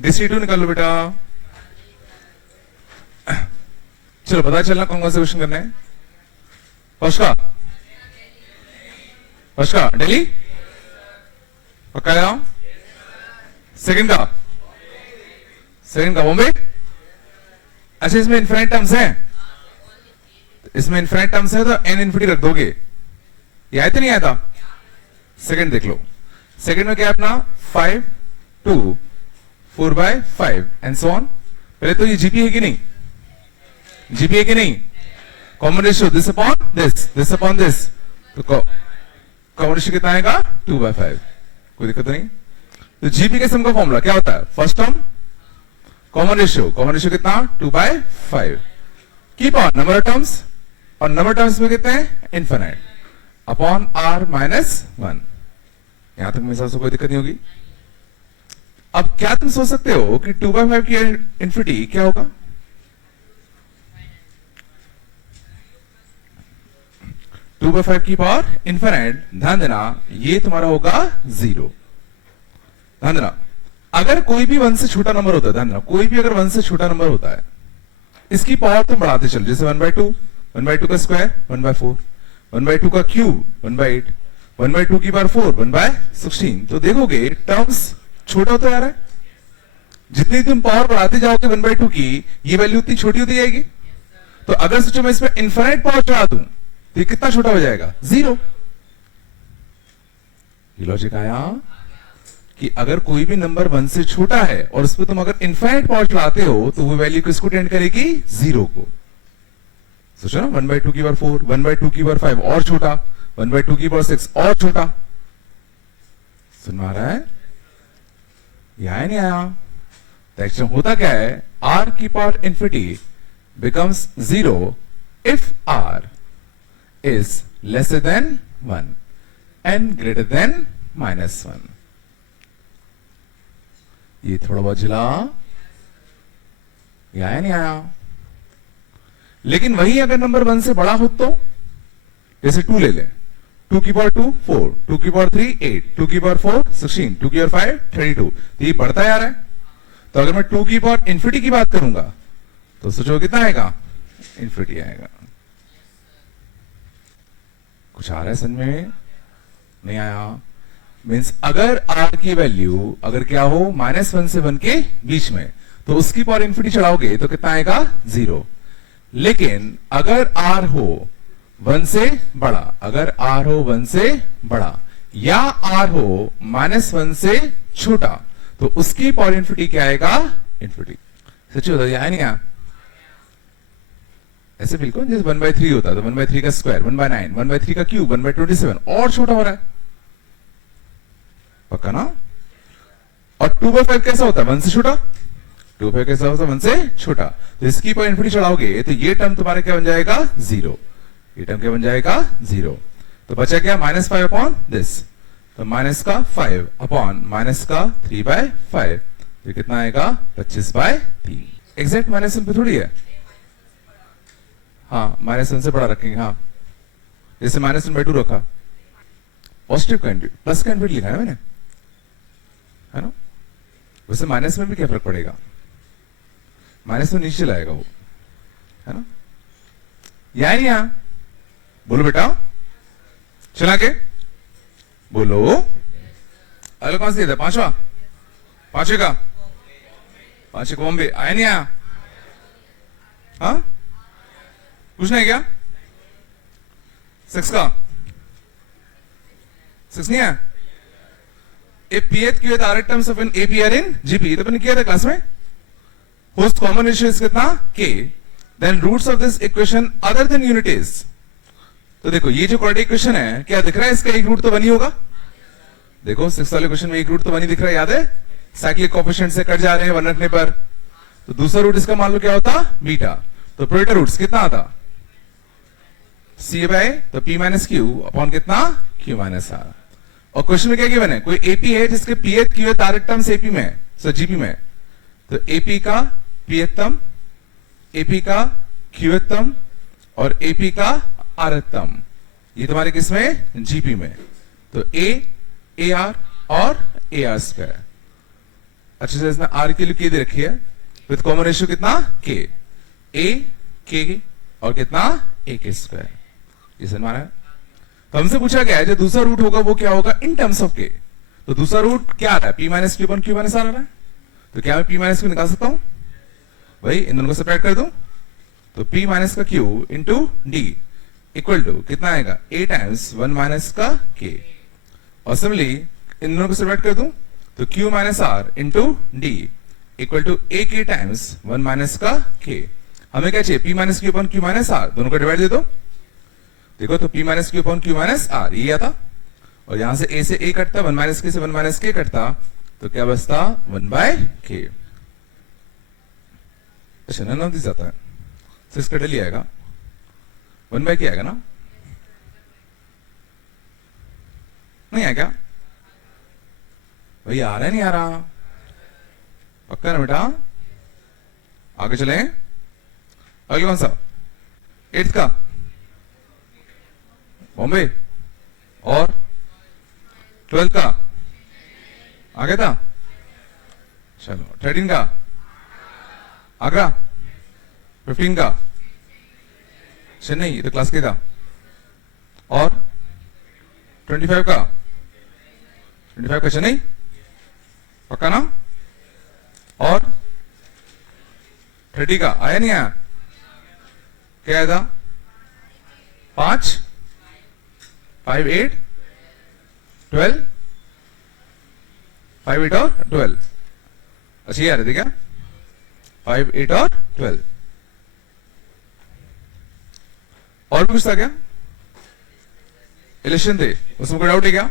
DC2 निकाल लो बेटा। चलो पता चलना कौन कौन से क्वेश्चन करने हैं। फर्स्ट का दिल्ली पक्का लगाओ। सेकंड का बॉम्बे। अच्छा इसमें इनफिनिट टर्म्स हैं, इसमें इनफिनिट टर्म्स है तो n इनफिनिटी रख दोगे। ये आया तो नहीं आया था? सेकंड देख लो। सेकंड में क्या है अपना 5 2 4/5 एंड सो ऑन। पहले तो ये जीपी है कि नहीं? जीपी है कि नहीं? Common ratio this upon this upon this, तो कॉमन रेशियो कितना आएगा 2/5। कोई दिक्कत नहीं। तो जीपी के सम का फॉर्मूला क्या होता है? फर्स्ट टर्म कॉमन रेशियो कितना 2/5 keep on number of terms, और नंबर टर्म्स में कितने हैं इनफिनिट अपॉन r माइनस 1। यहां तक मेरे हिसाब से कोई दिक्कत नहीं होगी। अब क्या तुम सोच सकते हो कि 2/5 की इन्फिनिटी क्या होगा? टू बाई फाइव की पावर इनफिनिट, ध्यान देना ये तुम्हारा होगा 0। ध्यान देना अगर कोई भी 1 से छोटा नंबर होता है, ध्यान देना कोई भी अगर 1 से छोटा नंबर होता है, इसकी पावर तुम बढ़ाते चलो। जैसे 1/2, 1/2 का स्क्वायर 1/4, 1/2 का क्यूब 1/8, 1/2 की पावर 4 1/16। तो देखोगे टर्म्स छोटा होता जा रहा है। जितनी तुम पावर बढ़ाते जाओगे 1/2 की, ये वैल्यू उतनी छोटी होती जाएगी। तो अगर सोचो मैं इसमें इनफिनिट पावर चढ़ा दूं तो ये कितना छोटा हो जाएगा 0। ये लॉजिक आया कि अगर कोई भी नंबर 1 से छोटा है और उस पर तुम अगर इनफिनिट पावर चलाते हो तो वो वैल्यू किसको टेंड करेगी 0 को। सोचो ना 1/2 की पावर 4, 1/2 की पावर 5 और छोटा, 1/2 की पावर 6 और छोटा। सुन में आ रहा है? ये आया नहीं आया? तो एक्चुअली होता क्या है, r की power infinity becomes 0 if r is lesser than 1 and greater than -1। ये थोड़ा बहुत जिला ये आया नहीं आया? लेकिन वही अगर नंबर 1 से बड़ा हो तो, जैसे 2 ले ले, 2 की पावर 2 4, 2 की पावर 3 8, 2 की पावर 4 16, 2 की पावर 5 32, तो ये बढ़ता जा रहा है। तो अगर मैं 2 की पावर इन्फिनिटी की बात करूंगा तो सोचो कितना आएगा इन्फिनिटी आएगा। कुछ आ रहा है समझ में? नहीं आया? मींस अगर r की वैल्यू अगर क्या हो -1 से 1 के बीच में, तो उसकी पावर इन्फिनिटी चढ़ाओगे तो कितना आएगा 0। लेकिन अगर r हो 1 से बड़ा, अगर r हो 1 से बड़ा या r हो -1 से छोटा, तो उसकी पावर इन्फिनिटी क्या आएगा इन्फिनिटी। सच्ची होता है आया नहीं आया? ऐसे बिल्कुल जैसे 1/3 होता है तो 1/3 का स्क्वायर 1/9, 1/3 का क्यूब 1/27 और छोटा हो रहा है। पक्का ना? और 2/5 कैसा होता है 1 से छोटा, 2/5 कैसा होता है 1 से छोटा। तो इसकी पर इन्फिनिटी चढ़ाओगे तो ये टर्म तुम्हारे क्या बन जाएगा 0, ये टर्म क्या बन जाएगा 0। तो बचा क्या -5 अपॉन दिस, तो माइनस का 5 अपॉन माइनस का 3/5, तो कितना आएगा 25/3। एग्जैक्ट -1 पे थोड़ी है, हाँ -1 से बड़ा रखेंगे। हाँ जैसे -1/2 रखा, पॉजिटिव का इनवर्ट प्लस का इनवर्ट लिखा है मैंने, है ना? वैसे माइनस में भी क्या फर्क पड़ेगा, माइनस में नीचे लाएगा वो, है ना? या नहीं यहाँ बोलो बेटा, चला के बोलो। अगला कौन सी था? पांचवा का बॉम्बे आया नहीं आया? हाँ कुछ नहीं क्या? 6 का 6 नहीं है? A pth qth r terms of an APR in GP, तो अपन किया था क्लास में। होस्ट कॉमन रेशियो इज कितना k, then roots of this equation other than unit is. तो देखो ये जो क्वाड्रेटिक इक्वेशन है, क्या दिख रहा है इसका एक रूट तो बनी होगा। देखो 6 वाले क्वेश्चन में एक रूट तो बनी दिख रहा है, याद है? साइक्लिक कोएफिशिएंट से कट जा रहे हैं 1 रखने पर। तो दूसरा रूट इसका मान लो क्या होता बीटा। तो प्रोडक्ट रूट्स कितना आता c बाय तो p माइनस क्यू अपॉन कितना q माइनस r। और क्वेश्चन में क्या गिवन है, कोई एपी है जिसके pth qth rth terms AP में, सो जीपी में। तो एपी का pth टर्म, एपी का qth टर्म और एपी का rth टर्म, ये तुम्हारे किसमें जीपी में। तो a ar और ar स्क्वायर। अच्छे से इसने आर की वैल्यू के दे रखी है विद कॉमन रेशियो कितना के, ए के और कितना ए के स्क्वायर, ये समझ में आ रहा है। तो हमसे पूछा गया है जो दूसरा रूट होगा वो क्या होगा इन टर्म्स ऑफ के, तो दूसरा रूट क्या आ रहा है p minus q upon q minus r आ रहा है, तो क्या मैं पी माइनस क्यू निकाल सकता हूं भाई, इन दोनों को सेपरेट कर दूं, तो p माइनस का q into d equal to कितना आएगा a टाइम्स 1 माइनस का k, और सिमिलरली इन दोनों को सेपरेट कर दूं तो q minus r into d equal to a k times 1 minus का k। हमें क्या चाहिए p minus q upon q minus r, दोनों को डिवाइड दे दो, देखो तो p minus q upon q minus r ये आता, और यहां से a से a कटता, 1 माइनस k से 1 माइनस k कटता, तो क्या बचता 1 बाय k। अच्छा नन ऑफ दिस आता है, तो इसका डेली आएगा 1 बाय के आएगा ना, नहीं आएगा भाई, आ रहा है नहीं आ रहा, पक्का ना बेटा। आगे चले, अगले कौन सा 8th का बॉम्बे, और 12th का आगे था, चलो 13 का आगरा, 15 का चेन्नई, ये तो क्लास के था, और 25 का, 25 का चेन्नई पक्का ना, और 30 का आया नहीं आया, क्या आया था 5 5 8 12 5 8 और 12, अच्छा ये आ रहे थे क्या 5 8 और 12, और भी कुछ था क्या, इलेक्शन थे उसमें कोई डाउट है क्या,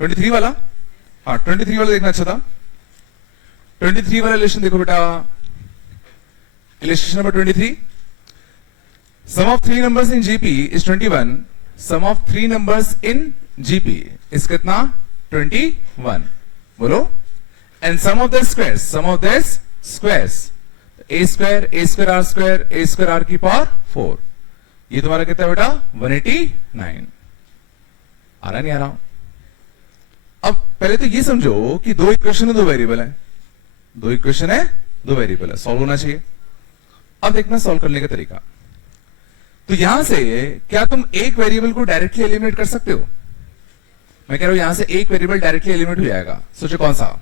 23 वाला, हाँ 23 वाला देखना अच्छा था, 23 वाला इलेक्शन देखो बेटा, election number 23, sum of 3 numbers in GP is 21, sum of 3 numbers in GP is कितना 21, बोलो, and sum of the squares, sum of the squares a square r की पावर 4, ये तुम्हारा कितना बेटा 189, आ रहा नहीं आ रहा। अब पहले तो ये समझो कि दो इक्वेशन है, दो वेरिएबल है, दो इक्वेशन है दो वेरिएबल है, सॉल्व होना चाहिए। अब देखना सॉल्व करने का तरीका, तो यहां से क्या तुम एक वेरिएबल को डायरेक्टली एलिमिनेट कर सकते हो, मैं कह रहा हूं यहां से एक वेरिएबल डायरेक्टली एलिमिनेट हो जाएगा, सोचो कौन सा,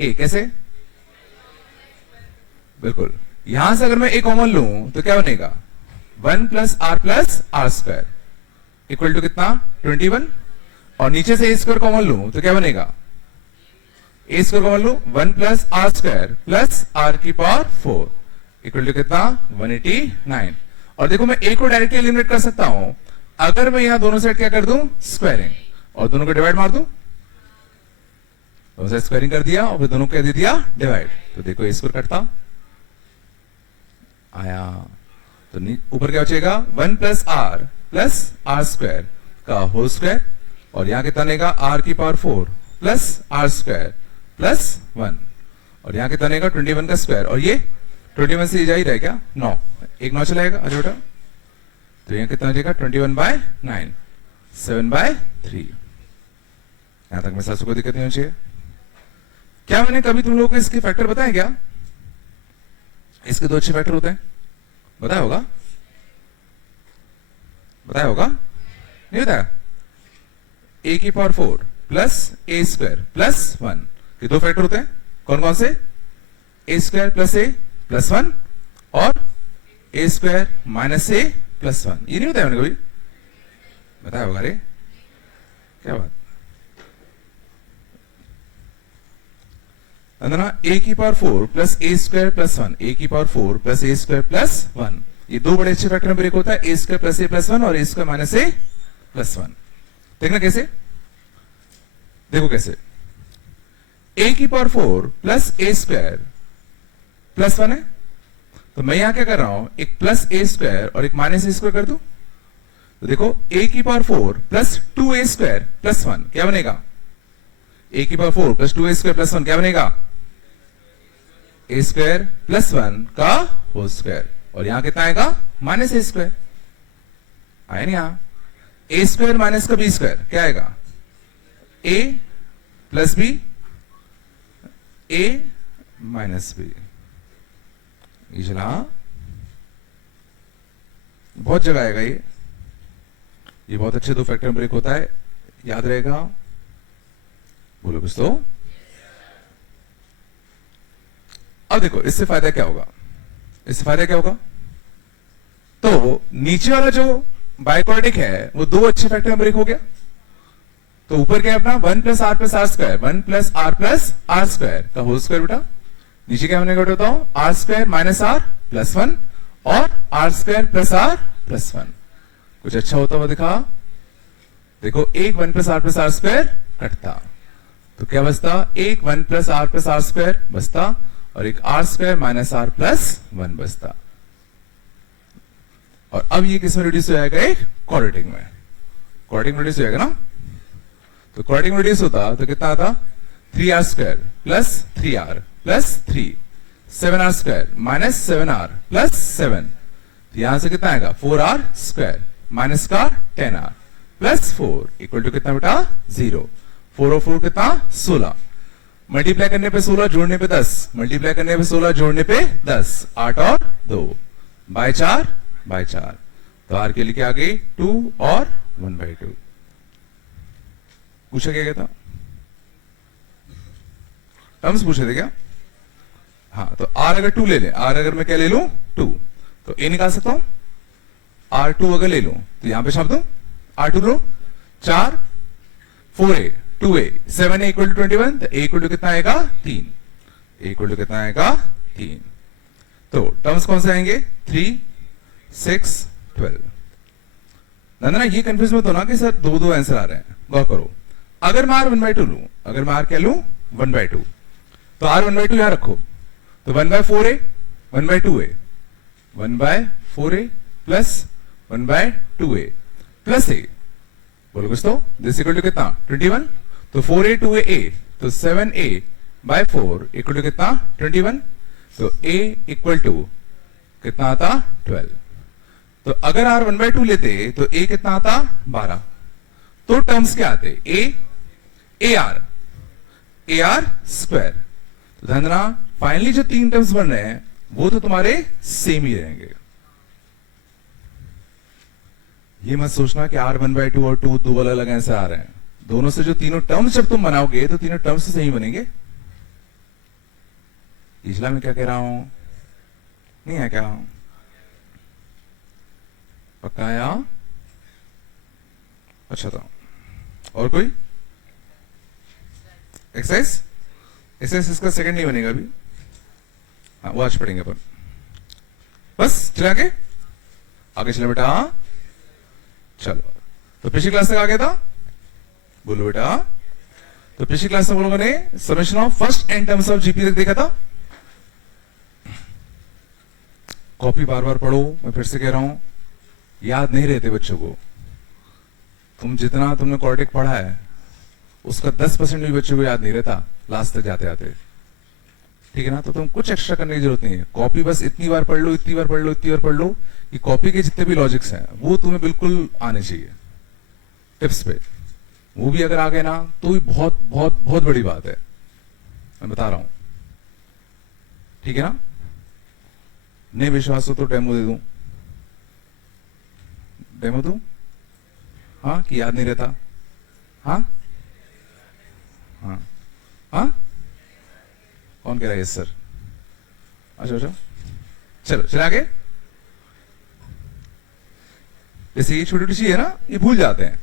ए, कैसे, बिल्कुल यहां से अगर मैं ए कॉमन लूं तो क्या बनेगा 1 plus r square equal to कितना 21, और नीचे से ए स्क्वायर कॉमन लूं तो क्या बनेगा, ए स्क्वायर कॉमन लूं 1 plus r square plus r की पावर 4 इक्वल टू कितना 189, और देखो मैं ए को डायरेक्टली एलिमिनेट कर सकता हूं अगर मैं यहां दोनों साइड क्या कर दूं स्क्वायरिंग, और दोनों को डिवाइड मार दूं, दोनों साइड स्क्वायरिंग कर दिया और फिर दोनों को क्या दे दिया डिवाइड, तो देखो ए स्क्वायर कटता आया, तो ऊपर क्या बचेगा 1 प्लस आर स्क्वायर का होल स्क्वायर, और यहां कितना बनेगा आर की power 4 plus r square plus 1, और यहां कितना बनेगा 21 का स्क्वायर, और ये 21 से जा ही रहा है क्या 9, एक 9 चलाएगा अच्छा बेटा, तो यहां कितना बचेगा 21/9 7/3, यहां तक मैं सासू को दिक्कत नहीं होनी चाहिए। क्या मैंने कभी तुम लोगों को इसके फैक्टर बताया क्या, इसके दो अच्छे फैक्टर होते हैं, बताया होगा, बताया होगा नहीं बताया, ए की power 4 plus a square plus 1, ये दो फैक्टर होते हैं, कौन कौन से, ए स्क्वायर प्लस ए प्लस 1 और ए स्क्वायर माइनस ए प्लस 1, ये नहीं बताया मैंने कभी, बताया होगा रे, क्या बात, ना ए की power 4 plus a square plus 1, ए की power 4 plus a square plus 1, ये दो बड़े अच्छे फैक्टर में ब्रेक होता है, ए स्क्वायर प्लस ए प्लस 1 और ए स्क्वायर माइनस ए प्लस 1। देखना कैसे, देखो कैसे, ए की power 4 plus a square plus 1 है, तो मैं यहां क्या कर रहा हूं एक प्लस ए स्क्वायर और एक माइनस ए स्क्वायर कर दूं, तो देखो ए की power 4 plus 2a square plus 1 क्या बनेगा, ए की power 4 plus 2a square plus 1 क्या बनेगा, ए स्क्वायर प्लस 1 का होल स्क्वायर, और यहां कितना आएगा माइनस ए स्क्वायर, आया नहीं, यहां ए स्क्वायर माइनस का बी स्क्वायर क्या आएगा, ए प्लस बी ए माइनस बी। ये चला, बहुत जगह आएगा ये बहुत अच्छे दो फैक्टर ब्रेक होता है, याद रहेगा। बोलो कुछ तो। अब देखो इससे फायदा क्या होगा, इससे फायदा क्या होगा, तो नीचे वाला जो बाइक्वाड्रिक है वो दो अच्छे फैक्टर ब्रेक हो गया। तो ऊपर क्या है अपना 1 plus r square, 1 plus r square का होल स्क्वायर बेटा। नीचे क्या होने का बताओ, r square minus r plus 1 और r square plus r plus 1। कुछ अच्छा होता हुआ दिखा, देखो एक 1 प्लस आर स्क्वायर कटता, तो क्या बचता, एक 1 प्लस आर स्क्वायर बचता और एक r square minus r plus 1 बचता। और अब ये किस में रिड्यूस हो जाएगा, एक क्वाड्रेटिक में, क्वाड्रेटिक में रिड्यूस हो जाएगा ना। तो क्वाड्रेटिक में रिड्यूस होता तो कितना आता, 3r square plus 3r plus 3, 7r square minus 7r plus 7। यहां से कितना आएगा, 4r स्क्वायर माइनस का 10r प्लस 4 इक्वल टू कितना बेटा, 0। 4 और 4 कितना, 16। मल्टीप्लाई करने पे 16, जोड़ने पे 10, मल्टीप्लाई करने पे 16, जोड़ने पे 10, 8 और 2 बाय 4 बाय 4। तो आर के लिए क्या आ गई, 2 और 1/2। पूछा क्या था, टर्म्स पूछे थे क्या। हाँ, तो आर अगर 2 ले लें, आर अगर मैं क्या ले लूं 2, तो ए निकाल सकता हूं। R2 अगर ले लूं तो यहां पे छाप दूं, R2 low 4 4a 2a 7a equal to 21, तो a इक्वल टू कितना आएगा, 3। a इक्वल टू कितना आएगा, 3। तो टर्म्स कौन से आएंगे, 3 6 12। ना ये कंफ्यूज मत होना कि सर दो आंसर आ रहे हैं, गौर करो। अगर मैं R 1/2 लूं, अगर मैं R क्या लूं 1/2, तो R 1/2 यहां रखो, तो 1/4a 1/2a 1/4a plus 1/2a plus a, बोलो कुछ तो, दिस इक्वल टू कितना 21। तो 4a 2a तो 7a बाय 4 इक्वल टू कितना 21। तो a इक्वल टू कितना आता 12। तो अगर R 1/2 लेते तो a कितना आता 12। तो टर्म्स क्या आते, ar स्क्वायर। तो ध्यान देना, फाइनली जो 3 टर्म्स बन रहे हैं वो तो तुम्हारे सेम ही रहेंगे। ये मत सोचना कि R 1/2 और 2 दो अलग अलग आंसर आ रहे हैं। दोनों से जो तीनों टर्म्स जब तुम बनाओगे तो तीनों टर्म्स से सही बनेंगे। पिछला मैं क्या कह रहा हूं, नहीं है क्या, पक्का आया, अच्छा था। और कोई एक्सरसाइज इसका सेकंड नहीं बनेगा अभी, हाँ वो आज पढ़ेंगे अपन। बस चले आगे चले बेटा, चलो। तो पिछली क्लास तक आ गया था, बोलो बेटा। तो पिछली क्लास में हम लोगों ने summation of first n terms of GP तक देखा था। कॉपी बार बार पढ़ो, मैं फिर से कह रहा हूं, याद नहीं रहते बच्चों को। तुम जितना तुमने क्वाड्रेटिक पढ़ा है उसका 10% भी बच्चों को याद नहीं रहता लास्ट तक जाते जाते, ठीक है ना। तो तुम कुछ एक्स्ट्रा करने की जरूरत नहीं है, कॉपी बस इतनी बार पढ़ लो, इतनी बार पढ़ लो, इतनी बार पढ़ लो कि कॉपी के जितने भी लॉजिक्स हैं वो तुम्हें बिल्कुल आने चाहिए टिप्स पे। वो भी अगर आ गए ना तो भी बहुत बहुत बहुत बड़ी बात है, मैं बता रहा हूं, ठीक है ना। नहीं विश्वास हो तो डेमो दे दूं, डेमो दूं, हाँ कि याद नहीं रहता, हाँ हाँ हाँ, कौन कह रहा है सर, अच्छा अच्छा, चलो चले आगे। जैसे ये छोटी छोटी चीज है ना, ये भूल जाते हैं।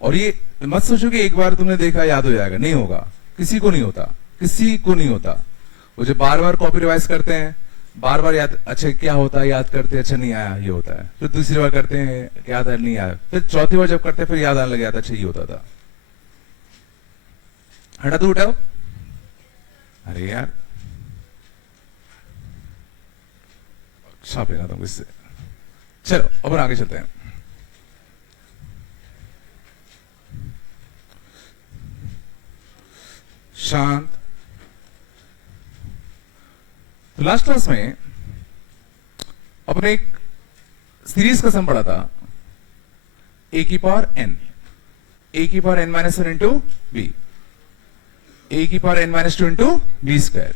और ये मत सोचो कि एक बार तुमने देखा याद हो जाएगा, नहीं होगा, किसी को नहीं होता, किसी को नहीं होता। वो जो बार बार कॉपी रिवाइज करते हैं, बार बार याद, अच्छा क्या होता है, याद करते हैं, अच्छा नहीं आया, ये होता है। फिर दूसरी बार करते हैं, क्या याद नहीं आया, फिर चौथी बार जब करते हैं फिर याद आने लग जाता, अच्छा ये होता था। हटा दो, उठाओ, अरे यार छापेगा तुम इससे। चलो अब आगे चलते हैं। शांत। तो लास्ट क्लास में अपने एक सीरीज का सम पढ़ा था, a की पावर n, a की power n-1 into b। A की power n minus 2 into b square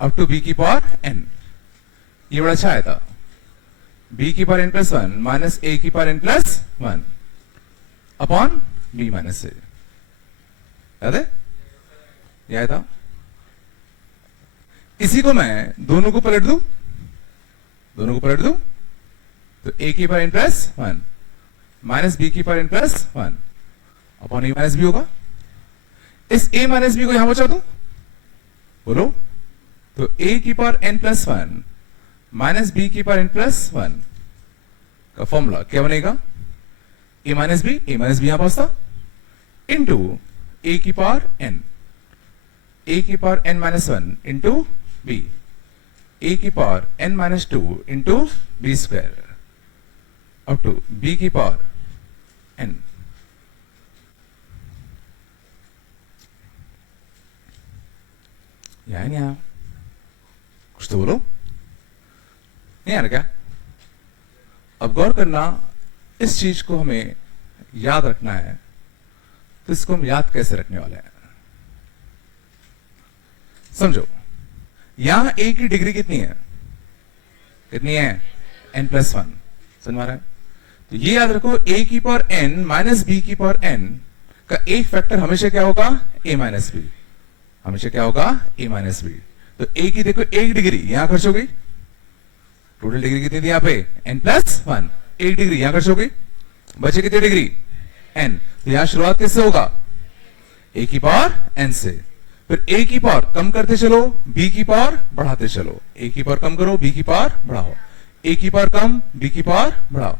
up to b की पावर n। ये बड़ा अच्छा आया था, b की power n plus 1 minus a की power n plus 1 upon b minus a। याद है? ये आया था। इसी को मैं दोनों को पलट दूं, तो a की power n plus 1 minus b की power n plus 1 upon a minus b होगा। इस a माइनस b को यहां बचा दो, बोलो, तो a की power n plus 1 minus b की पावर n प्लस 1 का फॉर्मूला क्या बनेगा? a माइनस b यहां पहुंचता इंटू a की power n minus 1 into b, a की power n minus 2 into b square up to b की पावर n। या नहीं आया? कुछ तो बोलो, नहीं आ रहा क्या? अब गौर करना, इस चीज को हमें याद रखना है, तो इसको हम याद कैसे रखने वाले हैं? समझो, यहां a की डिग्री कितनी है? n plus 1। समझ में आ रहा है? तो ये याद रखो, a की पावर n माइनस b की पावर n का एक फैक्टर हमेशा क्या होगा? a minus b। हमेशा क्या होगा? a minus b। तो a की देखो एक डिग्री यहां खर्च हो गई, टोटल डिग्री कितनी थी यहां पे? n plus 1। एक डिग्री यहां खर्च हो गई, बचे कितनी डिग्री? n। तो यहां शुरुआत किससे होगा? a की पावर n से। फिर a की पावर कम करते चलो, b की पावर बढ़ाते चलो। a की पावर कम करो, b की पावर बढ़ाओ। a की पावर कम, b की पावर बढ़ाओ।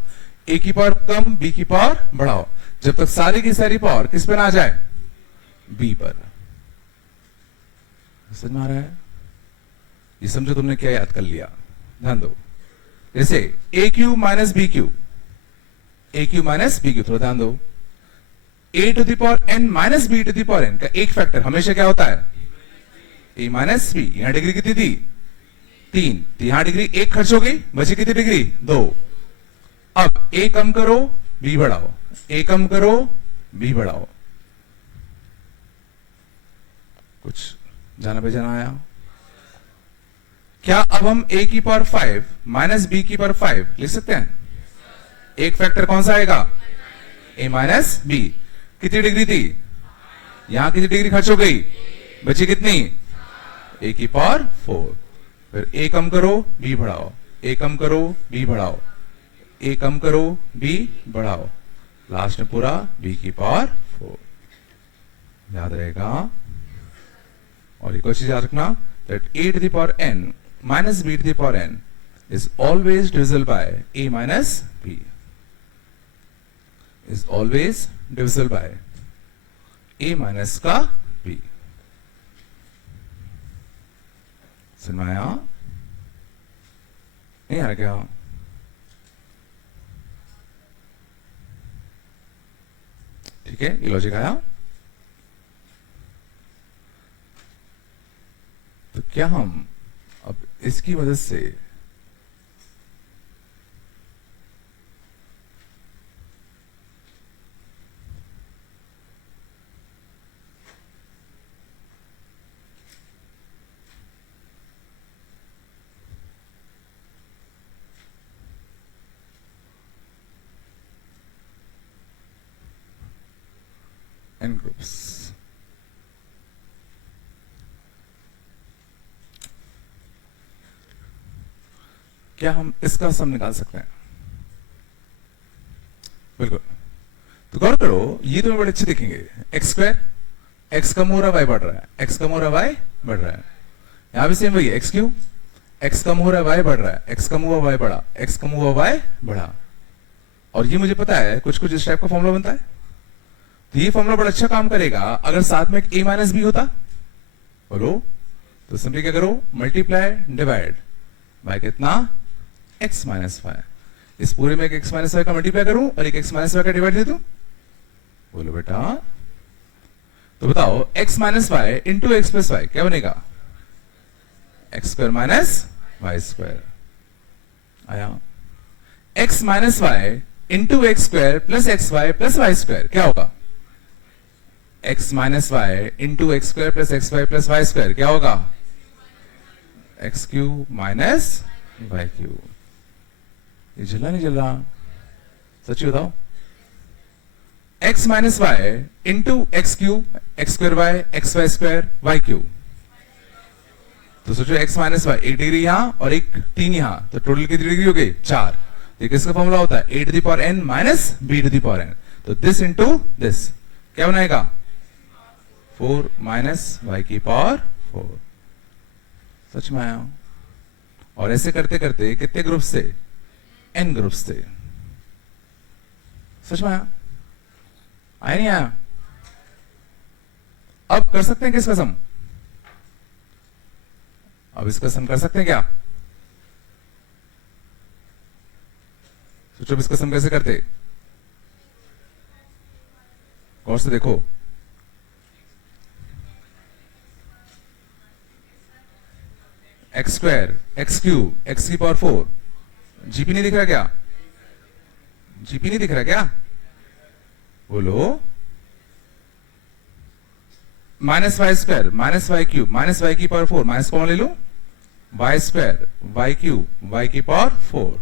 a की पावर कम, b की पावर बढ़ाओ, जब तक सारी की सारी पावर किस पे ना आ जाए? b पर। समझ में आ रहा है? ये समझो तुमने क्या याद कर लिया, ध्यान दो। जैसे a cube minus b cube, थोड़ा ध्यान दो। a to the power n minus b to the power n का एक फैक्टर हमेशा क्या होता है? a minus b। यहां डिग्री कितनी थी? 3। तो यहां डिग्री 1 खर्च हो गई, बची कितनी डिग्री? 2। अब a कम करो, b बढ़ाओ, a कम करो, b बढ़ाओ। कुछ जाना बेजाना आया? क्या अब हम a की पावर 5 माइनस b की पावर 5 लिख सकते हैं? एक फैक्टर कौन सा आएगा? a minus b। कितनी डिग्री थी? यहां कितनी डिग्री खर्च हो गई, बची कितनी? a की पावर 4। फिर a कम करो, b बढ़ाओ, a कम करो, b बढ़ाओ, a कम करो, b बढ़ाओ, लास्ट में पूरा b की पावर 4। याद रहेगा? और एक और चीज याद रखना, that a to the power n minus b to the power n is always divisible by a minus b, is always divisible by a minus का b। समझ में आया? नहीं आ रहा क्या? ठीक है, ये लॉजिक आया? तो क्या हम अब इसकी मदद से n ग्रुप्स, क्या हम इसका सम निकाल सकते हैं? बिल्कुल। तो गौर करो, ये तुम्हें बड़े अच्छे दिखेंगे। एक्स स्क्वायर, एक्स कम हो रहा है, वाई बढ़ रहा है, एक्स कम हो रहा है, वाई बढ़ रहा है। यहां भी सेम वही है, एक्स क्यू, एक्स कम हो रहा है, वाई बढ़ रहा है, एक्स कम हुआ, वाई बढ़ा, एक्स कम हुआ, वाई बढ़ा। और ये मुझे पता है कुछ कुछ इस टाइप का फॉर्मूला बनता है। तो ये फॉर्मूला बड़ा अच्छा काम करेगा अगर साथ में एक a माइनस बी होता। बोलो, तो सिंपली क्या करो, मल्टीप्लाई डिवाइड बाय कितना? x minus y. इस पूरे में एक x माइनस वाई का मल्टीप्लाई करूं और एक x माइनस वाई का डिवाइड दे दूं। बोलो बेटा, तो बताओ x minus y into x plus y क्या बनेगा? X square minus y square. आया? x minus y into x square plus x y plus y square क्या होगा? x minus y into x square plus x y plus y square क्या होगा? X cube minus y cube. ये चला नहीं चल रहा? सच्ची बताओ। x minus y into x cube x square y x y square y cube. तो सोचो x माइनस वाई 1 डिग्री यहां और एक 3 यहां, तो टोटल कितनी डिग्री हो गई? 4। ये किसका फॉर्मूला होता है? a to the power n minus b to the power n। तो दिस इंटू दिस क्या बनाएगा? 4 माइनस वाई की पावर 4। सच में आया? और ऐसे करते करते कितने ग्रुप्स थे? n ग्रुप्स थे। सच में आया? आया नहीं आया? अब कर सकते हैं किसका सम? अब इसका सम कर सकते हैं क्या? सोचो इसका सम कैसे करते? गौर से देखो। X square x cube x की पावर 4। जीपी नहीं दिख रहा क्या? जीपी नहीं दिख रहा क्या? बोलो। Minus y square minus y cube minus y की पावर 4, माइनस कॉमन ले लो, y square y cube y की पावर 4।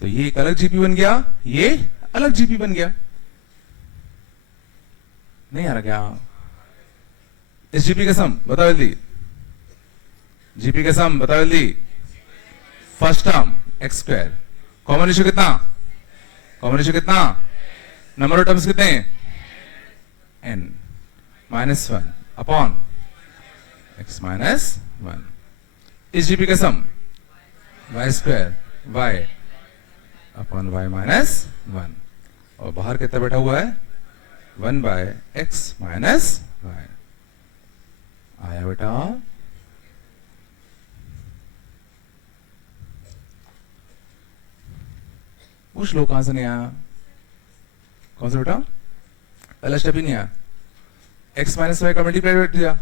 तो ये एक अलग जीपी बन गया, ये अलग जीपी बन गया। नहीं आ रहा क्या? इस जीपी का सम बताओ जल्दी। जीपी का सम बताओ जल्दी। First term x square, common ratio कितना? कॉमन रेशियो कितना? नंबर ऑफ टर्म्स कितने? n minus 1 upon x minus 1। इस जीपी का sum y square y upon y minus 1। और बाहर कितना बैठा हुआ है? 1 बाय एक्स माइनस वाई। आया बेटा? पूछ लो कहां से नहीं आया? कौन सा बेटा? पहला स्टेप ही नहीं आया। x माइनस वाई का मल्टीप्लाई कर दिया,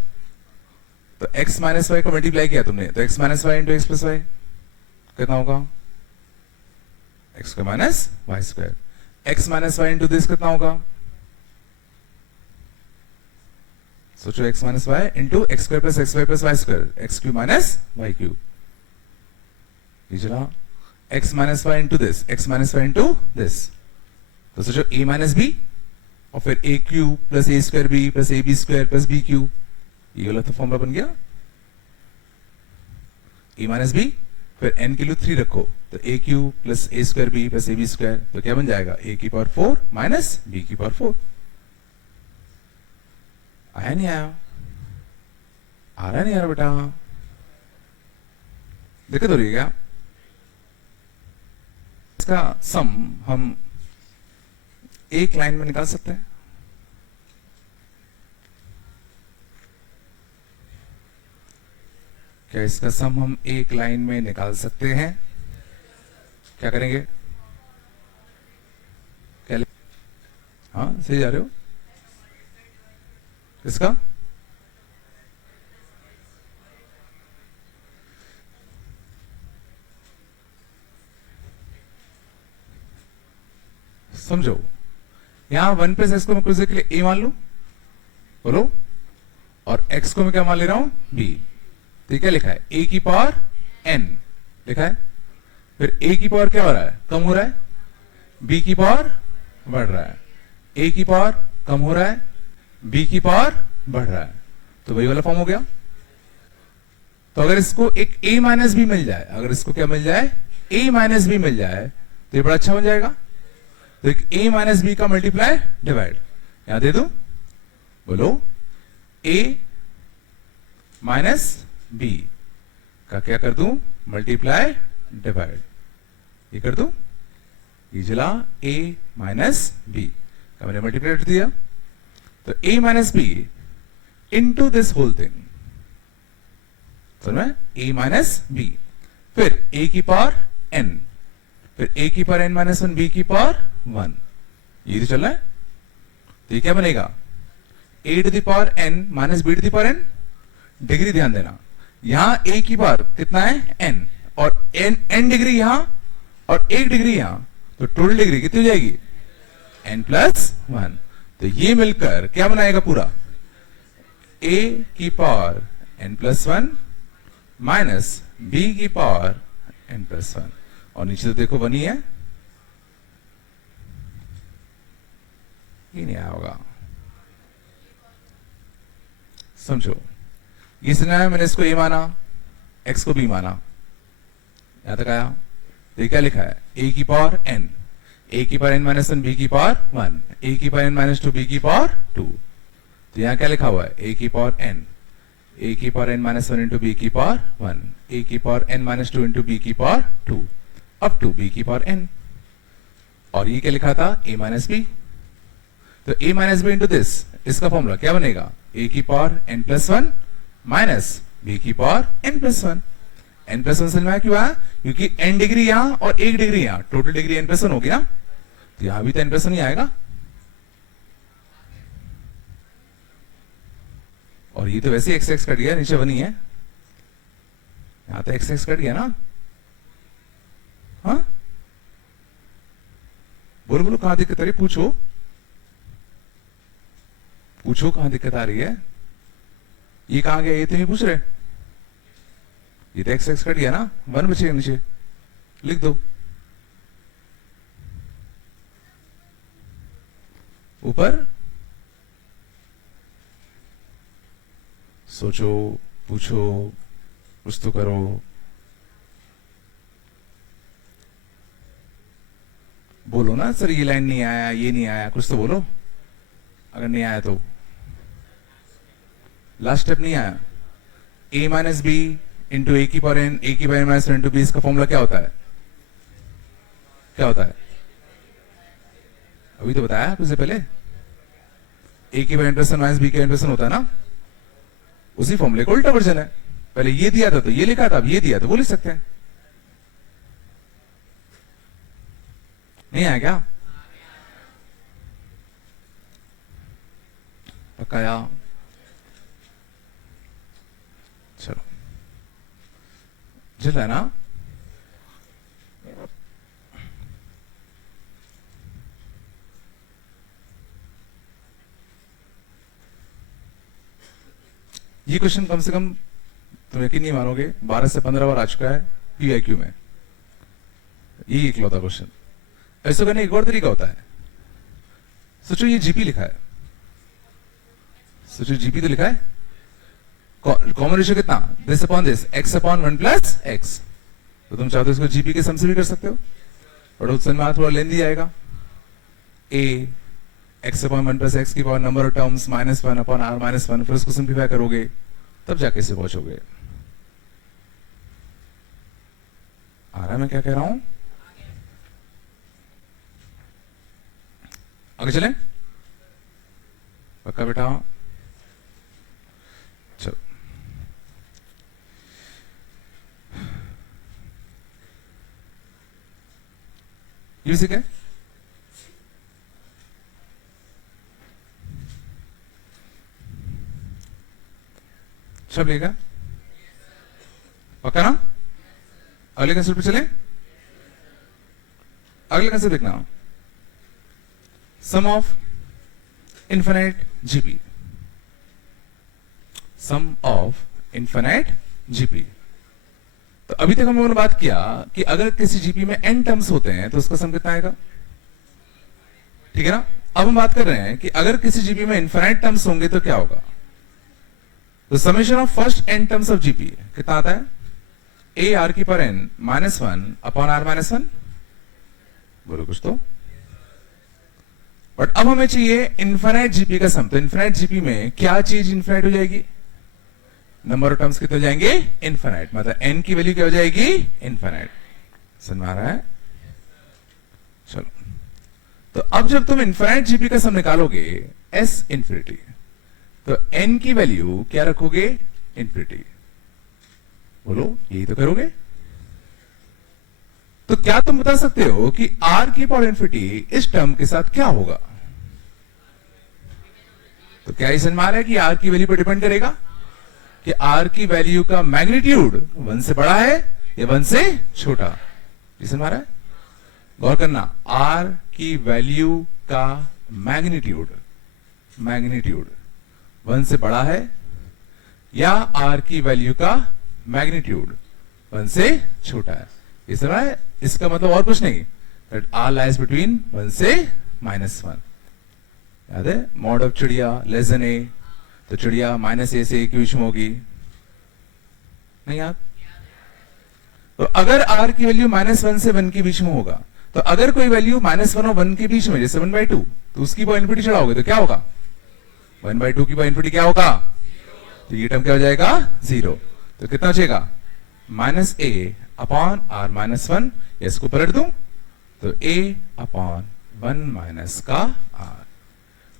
तो x माइनस वाई का मल्टीप्लाई किया तुमने, तो x minus y into x plus y कितना होगा? x का minus y square. x minus y into this कितना होगा? सोचो, x minus y into x square plus x y plus y square, x cube minus y cube. ये चला x minus y into this, x minus y into this, तो सोचो a minus b और फिर a cube plus a square b plus a b square plus b cube. ये वाला तो formula बन गया। ए माइनस बी फिर एन के लिए 3 रखो, तो a cube plus a square b plus a b square, तो क्या बन जाएगा? ए की पावर 4 माइनस बी की पावर 4। आया नहीं आया? आ रहा नहीं आ रहा बेटा? दिक्कत हो रही है क्या? इसका सम हम एक लाइन में निकाल सकते हैं। क्या इसका सम हम एक लाइन में निकाल सकते हैं? क्या करेंगे? क्या? हाँ सही जा रहे हो। किसका? समझो, यहां 1 प्लस एक्स को मैं कुछ के लिए a मान लू, बोलो, और x को मैं क्या मान ले रहा हूं? b। तो क्या लिखा है? a की पावर n लिखा है। फिर a की पावर क्या हो रहा है? कम हो रहा है। b की पावर बढ़ रहा है। a की पावर कम हो रहा है, b की पावर बढ़ रहा है। तो वही वाला फॉर्म हो गया। तो अगर इसको एक a माइनस बी मिल जाए, अगर इसको क्या मिल जाए? a माइनस बी मिल जाए, तो ये बड़ा अच्छा बन जाएगा। तो a माइनस बी का मल्टीप्लाई डिवाइड यहां दे दो, बोलो, a माइनस बी का क्या कर दूं? Multiply divide. ये कर दूं, ये चला a माइनस बी का मैंने मल्टीप्लाई कर दिया, तो a minus b into this whole thing, समझ में? a माइनस बी, फिर a की पावर n, फिर a की पावर n माइनस 1, b की पावर 1। ये तो चल रहा है। तो ये क्या बनेगा? a to the power n minus b to the power n। Degree ध्यान देना, यहां a की पावर कितना है? n, और n डिग्री यहां और 1 डिग्री यहां, तो टोटल डिग्री कितनी हो जाएगी? n plus 1। तो ये मिलकर क्या बनाएगा पूरा, a की पावर n+1 माइनस b की पावर n+1, और नीचे तो देखो 1 ही है, ये नहीं आया होगा। समझो, ये समझाया मैंने, इसको a माना, x को b माना, यहां तक आया। तो ये क्या लिखा है, a की पावर n, a की पावर n-1, b की पावर 1, a की पावर n-2, b की पावर 2। तो यहां क्या लिखा हुआ है, a की पावर n, a की पावर n-1 इंटू b की पावर 1, a की पावर n-2 इंटू b की पावर 2, अप टू b की पावर n। और ये क्या लिखा था, a माइनस b। तो a minus b into this, इसका फॉर्मूला क्या बनेगा, a की पावर n+1 माइनस b की पावर n+1। n+1 समझ में आया क्यों आया, क्योंकि n डिग्री यहां और 1 डिग्री यहां, टोटल डिग्री n+1 होगी ना, तो यहां भी तो n+1 ही आएगा। और ये तो वैसे एक्स एक्स कट गया, नीचे 1 ही है, यहां तो एक्स एक्स कट गया ना। हाँ बोलो बोलो, कहां दिक्कत आ रही है, पूछो पूछो, कहां दिक्कत आ रही है। ये कहां गया, ये तो नहीं पूछ रहे, ये तो एक्स एक्स कट गया ना, 1 बचेगा नीचे, लिख दो। ऊपर सोचो, पूछो, कुछ तो करो। बोलो ना सर, ये लाइन नहीं आया, ये नहीं आया, कुछ तो बोलो। अगर नहीं आया तो लास्ट स्टेप नहीं आया, a माइनस बी इंटू ए की पावर n, ए की पावर n-1 इंटू बी, इसका फॉर्मूला क्या होता है, क्या होता है, अभी तो बताया कुछ पहले, ए की पावर n+1 माइनस बी की n+1 होता है ना, उसी फॉर्मूले का उल्टा वर्जन है। पहले ये दिया था तो ये लिखा था, अब ये दिया तो वो लिख सकते हैं। नहीं आया क्या, पकाया, चलो चल है ना। ये क्वेश्चन कम से कम तुम यकीन नहीं मानोगे 12 से 15 बार आ चुका है PIQ में, ये इकलौता क्वेश्चन। ऐसा करने एक और तरीका होता है, सोचो ये जीपी लिखा है, सोचो जीपी तो लिखा है, कॉमन रेशियो कितना, this upon this, x upon 1 plus x। तो तुम चाहते हो इसको जीपी के सम से भी कर सकते हो, और उस में थोड़ा लेंदी आएगा, a x upon 1 plus x की power number of terms -1 upon r -1, फिर उसको सिंप्लीफाई करोगे तब जाके इसे पहुंचोगे। आ रहा है मैं क्या कह रहा हूं, आगे चलें, पक्का बेटा, चलो ये सीखे, सब लेगा, पक्का ना। अगले कंसेप्ट पे चले, अगले कंसेप्ट देखना, sum of infinite GP, sum of infinite GP. तो अभी तक हम लोगों ने बात किया कि अगर किसी जीपी में n टर्म्स होते हैं तो उसका सम कितना आएगा, ठीक है ना। अब हम बात कर रहे हैं कि अगर किसी जीपी में इनफिनिट टर्म्स होंगे तो क्या होगा। तो summation of first n terms of GP कितना आता है, a r की पावर n -1 अपॉन r -1, बोलो कुछ तो। बट अब हमें चाहिए इनफिनिट जीपी का सम। तो इनफिनिट जीपी में क्या चीज इनफिनिट हो जाएगी, नंबर ऑफ टर्म्स कितने हो जाएंगे, इनफिनिट, मतलब n की वैल्यू क्या हो जाएगी, इनफिनिट। समझ में आ रहा है, चलो। तो अब जब तुम इनफिनिट जीपी का सम निकालोगे s इंफिनिटी, तो n की वैल्यू क्या रखोगे, इंफिनिटी, बोलो यही तो करोगे। तो क्या तुम बता सकते हो कि r की पावर इंफिनिटी इस टर्म के साथ क्या होगा। तो क्या ये समझ में आ रहा है कि r की वैल्यू पर डिपेंड करेगा कि r की वैल्यू का मैग्नीट्यूड 1 से बड़ा है या 1 से छोटा। ये समझ में आ रहा है, गौर करना, r की वैल्यू का मैग्नीट्यूड मैग्नीट्यूड 1 से बड़ा है या r की वैल्यू का मैग्नीट्यूड 1 से छोटा है। इस तरह इसका मतलब और कुछ नहीं, दैट r लाइज बिटवीन 1 से -1। याद है मॉड ऑफ चिड़िया लेस देन a, तो चिड़िया -a से a के बीच में होगी, नहीं याद? तो अगर r की वैल्यू -1 से 1 के बीच में होगा, तो अगर कोई वैल्यू -1 और 1 के बीच में जैसे 1/2, तो उसकी पॉइंट चढ़ाओगे तो क्या होगा? 1/2 की पॉइंट क्या होगा? तो ये टर्म क्या हो जाएगा? 0। तो कितना बचेगा? -a upon r -1। इसको पलट दूं तो a अपॉन 1 माइनस का r।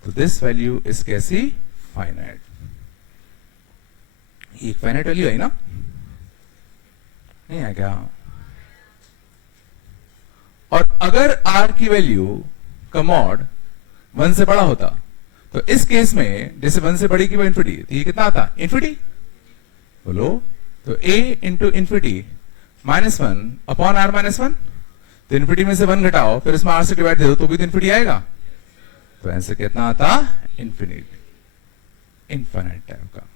तो दिस वैल्यू इज कैसी? फाइनाइट। एक फाइनाइट वैल्यू है ना? नहीं है क्या? और अगर r की वैल्यू का मॉड 1 से बड़ा होता, तो इस केस में जैसे 1 से बड़ी की इन्फिनिटी, तो ये कितना आता? इन्फिनिटी। बोलो तो a into infinity -1 upon r -1। तो इन्फिनिटी में से 1 घटाओ, फिर इसमें r से डिवाइड दे दो, तो भी तो इन्फिनिटी आएगा। तो आंसर कितना आता? इन्फिनिट, इनफाइनाइट टाइप का।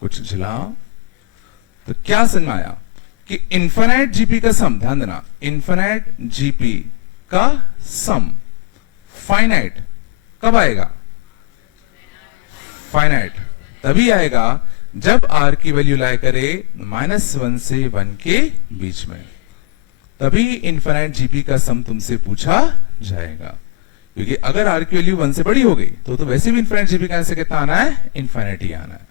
कुछ झिला तो क्या समझ में आया कि इनफाइनाइट जीपी का सम, ध्यान देना, इनफाइनाइट जीपी का सम फाइनाइट कब आएगा? फाइनाइट तभी आएगा जब r की वैल्यू लाई करे -1 से 1 के बीच में, तभी इनफाइनाइट जीपी का सम तुमसे पूछा जाएगा। क्योंकि अगर r की वैल्यू 1 से बड़ी हो गई तो वैसे भी इनफाइनाइट जीपी का आंसर कितना आना है? इनफाइनाइट ही आना है।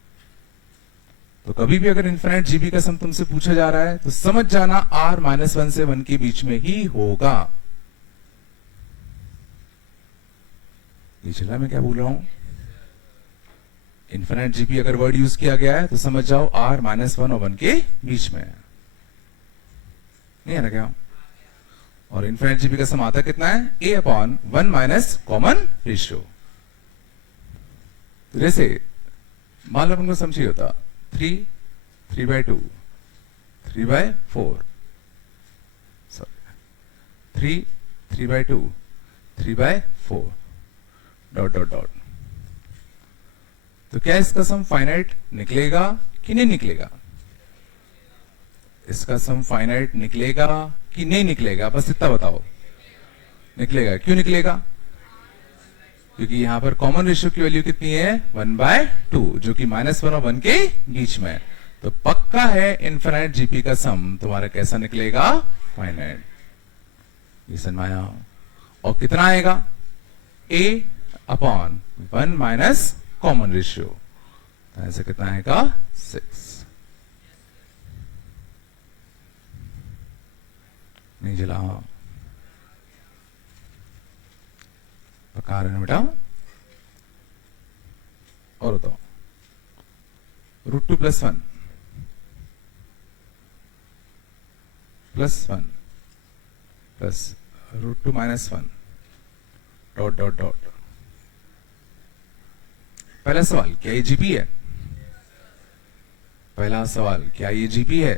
तो कभी भी अगर इनफाइनाइट जीपी का सम तुमसे पूछा जा रहा है तो समझ जाना r -1 से 1 के बीच में ही होगा। ये चला मैं क्या बोल रहा हूं? इनफाइनाइट जीपी अगर वर्ड यूज किया गया है तो समझ जाओ r -1 और 1 के बीच में है, नहीं है ना क्या? और इनफाइनाइट जीपी का सम आता कितना है? a upon 1 minus common ratio. जैसे मान लो हमको समझिए होता 3/2 3/4, सॉरी 3/2 3/4 डॉट डॉट डॉट। तो क्या इसका सम फाइनाइट निकलेगा कि नहीं निकलेगा? इसका सम फाइनाइट निकलेगा कि नहीं निकलेगा? बस इतना बताओ। निकलेगा। क्यों निकलेगा? क्योंकि यहां पर कॉमन रेशियो की वैल्यू कितनी है? 1/2, जो कि -1 और 1 के बीच में। तो पक्का है इनफाइनाइट जीपी का सम तुम्हारा कैसा निकलेगा? फाइनाइट। ये समझाया। और कितना आएगा? a upon 1 minus common ratio, ऐसे कितना आएगा? 6। नहीं जला पका रहे बेटा। और बताओ √2 + 1 +1 प्लस √2 - 1 डॉट डॉट डॉट। पहला सवाल, क्या ये जीपी है? पहला सवाल, क्या ये जीपी है?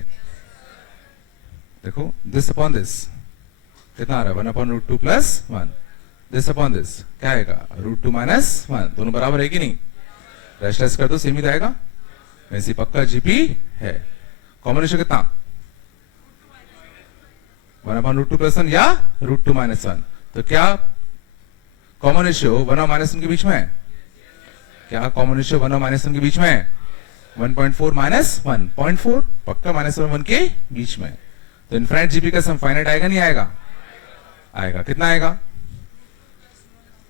देखो दिस अपॉन दिस कितना आ रहा है? 1/√2 + 1। दिस अपॉन दिस क्या आएगा? √2 - 1। दोनों बराबर है कि नहीं? रेस्ट कर दो, सेम ही आएगा। वैसे पक्का जीपी है। कॉमन रेशियो कितना? 1/√2 + 1 या √2 - 1। तो क्या कॉमन रेशियो 1 और -1 के बीच में है? क्या कॉमन रेशियो 1 और -1 के बीच में है? 1.4 - 1 0.4, पक्का -1 के बीच में। तो इनफाइनाइट जीपी का सम फाइनाइट आएगा नहीं आएगा? आएगा। कितना आएगा?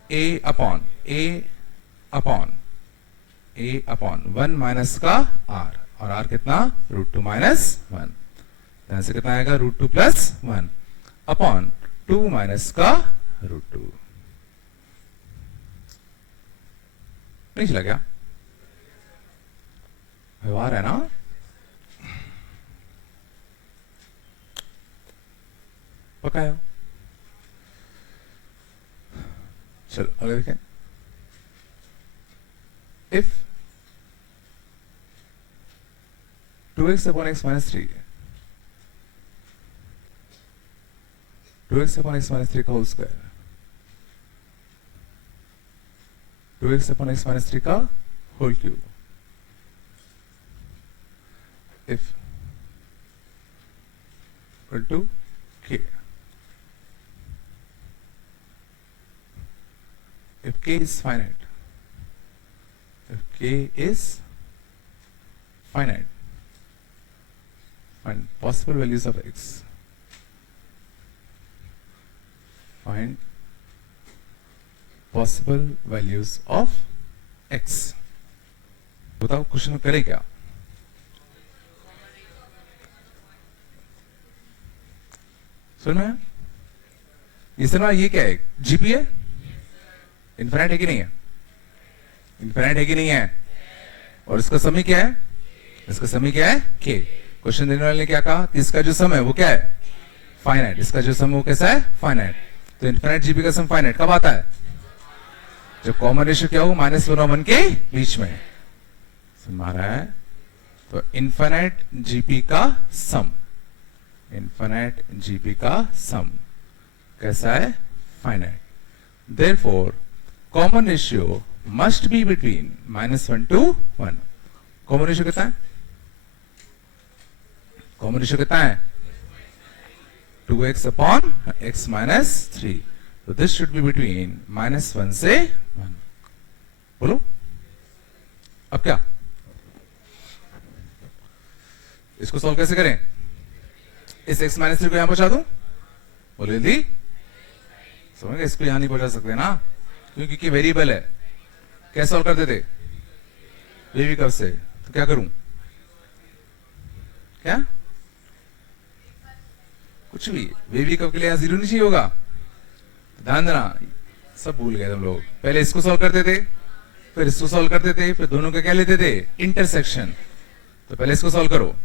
a अपॉन 1 माइनस का r, और r कितना? √2 - 1। यहां से कितना आएगा? √2 + 1 अपॉन 2 माइनस का √2। नहीं चला क्या? व्यवहार है ना? पकाया। चलो अगले देखें। If 2x upon x minus 3 2x upon x minus 3 का whole square 2x upon x minus 3 का whole cube. If equal to k. If k is finite. If k is finite. Find possible values of x. Find possible values of x. बताओ question करें क्या? सुन में ये क्या है? GP है? Infinite है कि नहीं है? इनफिनिट है कि नहीं है? और इसका समी क्या है? इसका समी क्या है? के. क्वेश्चन देने वाले ने क्या कहा? इसका जो सम है वो क्या है? फाइनाइट. इसका जो सम है वो कैसा है? फाइनाइट. तो इनफिनिट जीपी का सम फाइनाइट कब आता है? जब कॉमन रेशियो क्या हो? -1 और 1 के बीच में. समझ रहा है? तो इनफिनिट जीपी का सम, इनफिनिट जीपी का सम कैसा है? Finite. Therefore common ratio must be between -1 to 1. Common ratio कितना है? कॉमन रेशियो कितना है? 2x upon x minus 3. So this should be between -1 से 1. बोलो अब क्या? इसको सॉल्व कैसे करें? इस x minus 3 को यहां पहुंचा दूं? बोले दी समझ गए? इसको यहां नहीं पहुंचा सकते ना, क्योंकि वेरिएबल है. कैसे सॉल्व करते थे? वेवी कर्व से. तो क्या करूं? क्या? कुछ भी. वेवी कर्व के लिए यहां 0 नहीं चाहिए होगा. ध्यान देना, सब भूल गए तुम लोग. पहले इसको सॉल्व करते थे, फिर इसको सॉल्व करते थे, फिर दोनों का क्या लेते थे? इंटरसेक्शन. तो पहले इसको सॉल्व करो.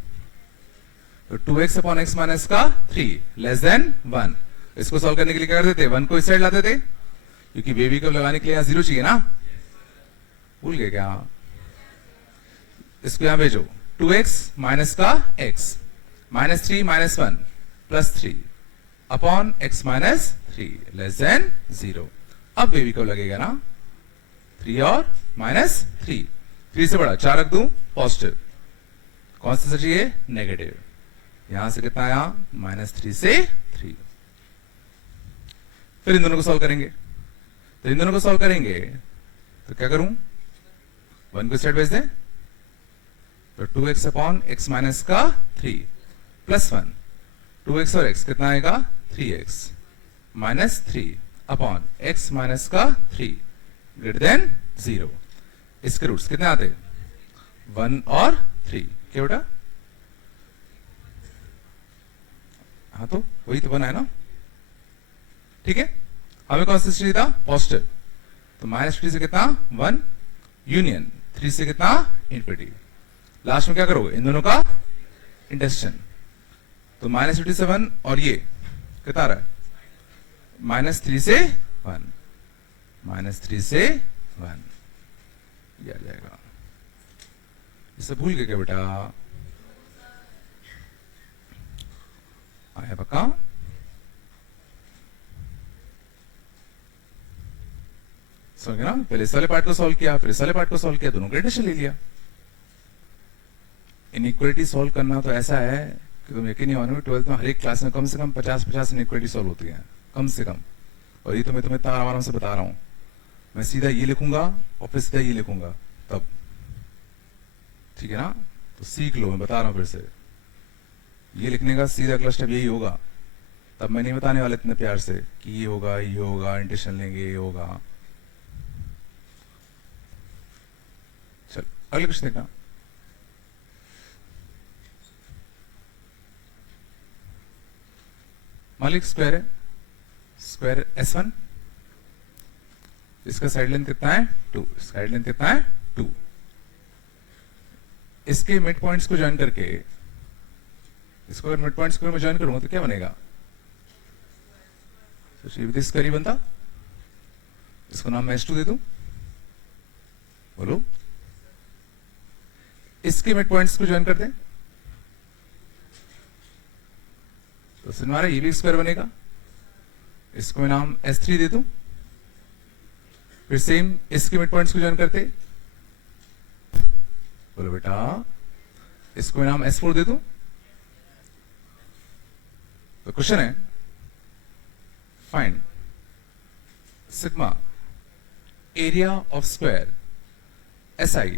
तो 2x अपॉन x माइनस का 3 लेस देन 1. इसको सॉल्व करने के लिए क्या करते थे? 1 को इस साइड लाते थे, क्योंकि बेबी कर्व लगाने के लिए यहां 0 चाहिए ना. भूल गए क्या? इसको यहां भेजो. 2x माइनस का x -3 -1 plus 3 upon x minus 3 less than 0. अब बेबी कर्व लगेगा ना. 3 और -3. 3 से बड़ा 4 रख दूं पॉजिटिव. कौन सा चाहिए? नेगेटिव. यहां से कितना आया? -3 से 3. फिर इन दोनों को सॉल्व करेंगे. तो इन दोनों को सॉल्व करेंगे तो क्या करूं? 1 को साइड भेज दें. तो 2x अपॉन x माइनस का 3 प्लस 1. 2x और x कितना आएगा? 3x minus 3 upon x minus का 3 ग्रेटर देन 0. इसके रूट्स कितने आते? 1 और 3. क्या बेटा? हाँ, तो वही तो बना है ना. ठीक है. हमें कौन सा चाहिए था? पॉजिटिव. तो -3 से कितना? 1 यूनियन 3 से कितना? इनफिनिटी. लास्ट में क्या करोगे? इन दोनों का इंटरसेक्शन. तो -3 से 1 और ये कितना आ रहा है? -3 से 1. -3 से 1 ये आ जाएगा. इसे भूल गए क्या बेटा? आया पक्का? समझ ना? पहले इस वाले पार्ट को सॉल्व किया, फिर इस वाले पार्ट को सॉल्व किया, दोनों का इंटीग्रेशन ले लिया. इनइक्वालिटी सॉल्व करना तो ऐसा है कि तुम यकीन नहीं मानोगे, 12th में हर एक क्लास में कम से कम 50 इनइक्वालिटी सॉल्व होती है, कम से कम. और ये तो मैं तुम्हें इतना आराम से बता रहा हूं. मैं सीधा ये लिखूंगा और फिर सीधा ये लिखूंगा तब. ठीक है ना? तो सीख लो. मैं बता रहा हूं फिर से. ये लिखने का सीधा अगला स्टेप यही होगा. तब मैं नहीं बताने वाला इतने प्यार से कि ये होगा, इंटेंशन लेंगे, ये होगा. चल अगले क्वेश्चन देखना. मालिक स्क्वायर है, स्क्वायर S1. इसका साइड लेंथ कितना है? 2. साइड लेंथ कितना है? 2. इसके मिड पॉइंट्स को ज्वाइन करके, इसको अगर मिड पॉइंट्स को मैं ज्वाइन करूंगा तो क्या बनेगा? तो स्क्वायर बनता. इसको नाम मैं S2 दे दूं. बोलो. इसके मिड पॉइंट्स को ज्वाइन कर दें तो हमारा ये भी स्क्वायर बनेगा. इसको मैं नाम S3 दे दूं. फिर सेम इसके मिड पॉइंट्स को ज्वाइन करते, बोलो बेटा इसको नाम S4 दे दूं। तो क्वेश्चन है find sigma area of square SI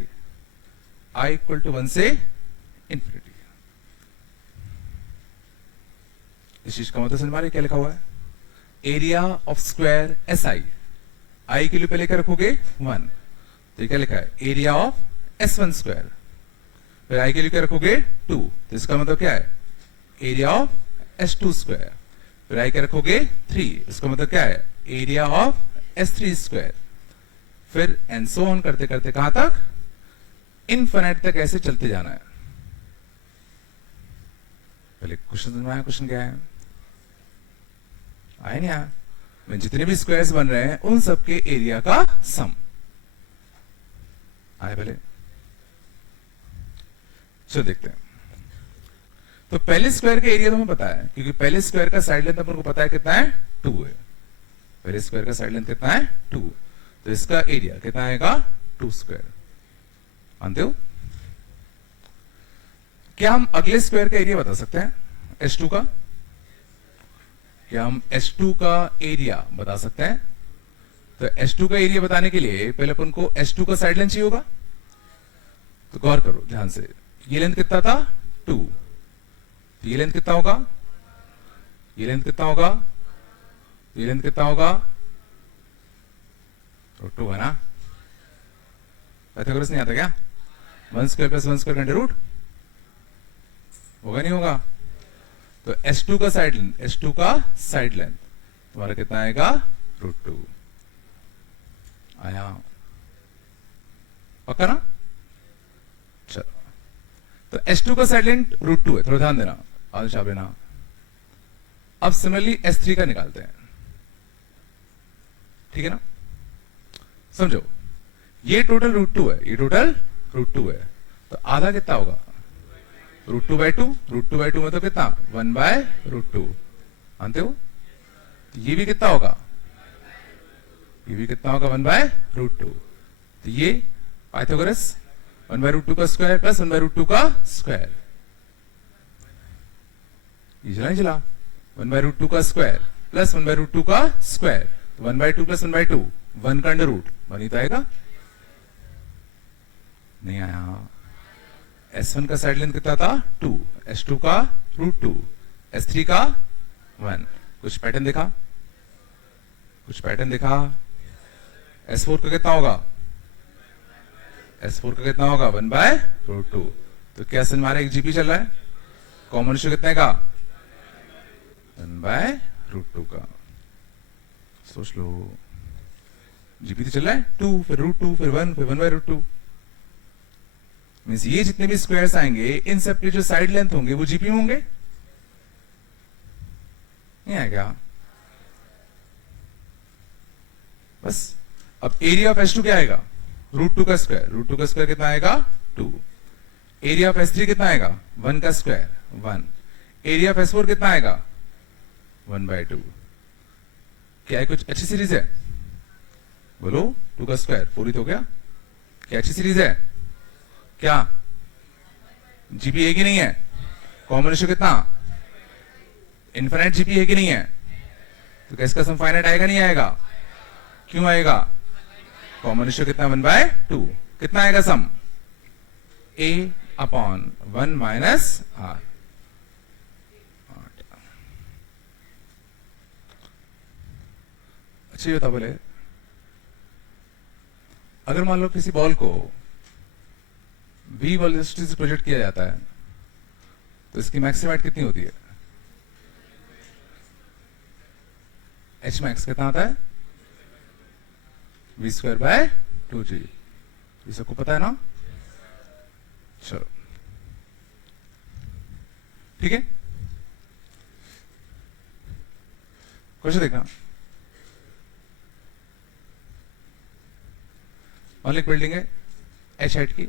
I equal to 1 से इंफिनिटी। इस चीज का मतलब समझ में क्या लिखा हुआ है, area of square SI I के लिए पहले क्या रखोगे 1, तो क्या लिखा है एरिया ऑफ S1 स्क्वायर, फिर I के लिए क्या रखोगे 2, तो इसका मतलब क्या है एरिया ऑफ S2 स्क्वायर, फिर I क्या रखोगे 3, इसका मतलब क्या है एरिया ऑफ S3 स्क्वायर, फिर एंड सो ऑन करते करते कहां तक, इनफिनिट तक ऐसे चलते जाना है। पहले क्वेश्चन समझ में आया, क्वेश्चन क्या है आया नहीं आया, मैं जितने भी स्क्वायर्स बन रहे हैं उन सबके एरिया का सम आया। पहले चलो देखते हैं। तो पहले स्क्वायर का एरिया तो हमें पता है, क्योंकि पहले स्क्वायर का साइड लेंथ अपन को पता है कितना है 2 है, पहले स्क्वायर का साइड लेंथ कितना है 2, तो इसका एरिया कितना आएगा 2 स्क्वायर। मानते हो? क्या हम अगले स्क्वायर का एरिया बता सकते हैं S2 का? क्या हम S2 का एरिया बता सकते हैं? तो S2 का एरिया बताने के लिए पहले अपन को S2 का साइड लेंथ चाहिए होगा। तो गौर करो ध्यान से, ये लेंथ कितना था 2, तो ये लेंथ कितना होगा, ये लेंथ कितना होगा, ये लेंथ कितना होगा, √2 है ना। पाइथागोरस नहीं आता क्या, 1 स्क्वायर प्लस 1 स्क्वायर का अंडर रूट होगा नहीं होगा। तो S2 का साइड लेंथ, S2 का साइड लेंथ तुम्हारा कितना आएगा √2 आया, पक्का ना। चलो तो S2 का साइड लेंथ √2 है, थोड़ा ध्यान देना, आदेश आप लेना। अब सिमिलरली S3 का निकालते हैं, ठीक है ना। समझो ये टोटल √2 है, ये टोटल √2 है, तो आधा कितना होगा √2/2, √2/2 मतलब कितना 1/√2, मानते हो। ये भी कितना होगा, ये भी कितना होगा 1/√2, तो ये पाइथागोरस 1/√2 का स्क्वायर प्लस 1/√2 का स्क्वायर, ये चला नहीं चला, 1/√2 का स्क्वायर प्लस 1/√2 का स्क्वायर, 1/2 प्लस 1/2 1 का अंडर रूट, 1 ही तो आएगा। नहीं आया। S1 का साइड लेंथ कितना था 2, S2 का √2, S3 का 1, कुछ पैटर्न दिखा, कुछ पैटर्न दिखा। S4 का कितना होगा, S4 का कितना होगा 1/√2, तो क्या हमारा एक जीपी चल रहा है, कॉमन रेशियो कितने का 1/√2 का, सोच लो जीपी तो चल रहा है 2 फिर √2 फिर 1 फिर 1/√2, मींस ये जितने भी स्क्वायर्स आएंगे इन सब के जो साइड लेंथ होंगे वो जीपी में होंगे, नहीं आएगा। बस अब एरिया ऑफ S2 क्या आएगा √2 का स्क्वायर, √2 का स्क्वायर कितना आएगा 2, एरिया ऑफ S3 कितना आएगा 1 का स्क्वायर 1, एरिया ऑफ S4 कितना आएगा 1/2। क्या है कुछ अच्छी सीरीज है, बोलो 2 का स्क्वायर 4 ही तो हो गया, क्या अच्छी सीरीज है, क्या जीपी है कि नहीं है, कॉमन रेशियो कितना इनफिनिट जीपी है कि नहीं है, तो क्या इसका सम फाइनाइट आएगा नहीं आएगा, क्यों आएगा, कॉमन रेशियो कितना 1/2, कितना आएगा सम A/1 माइनस R। अच्छी होता बोले, अगर मान लो किसी बॉल को V वेलोसिटी से प्रोजेक्ट किया जाता है तो इसकी मैक्सिमम हाइट कितनी होती है, H मैक्स कितना आता है V²/2g, ये सबको पता है ना। चलो ठीक है, क्वेश्चन देखना। मान लो एक बिल्डिंग है H हाइट की,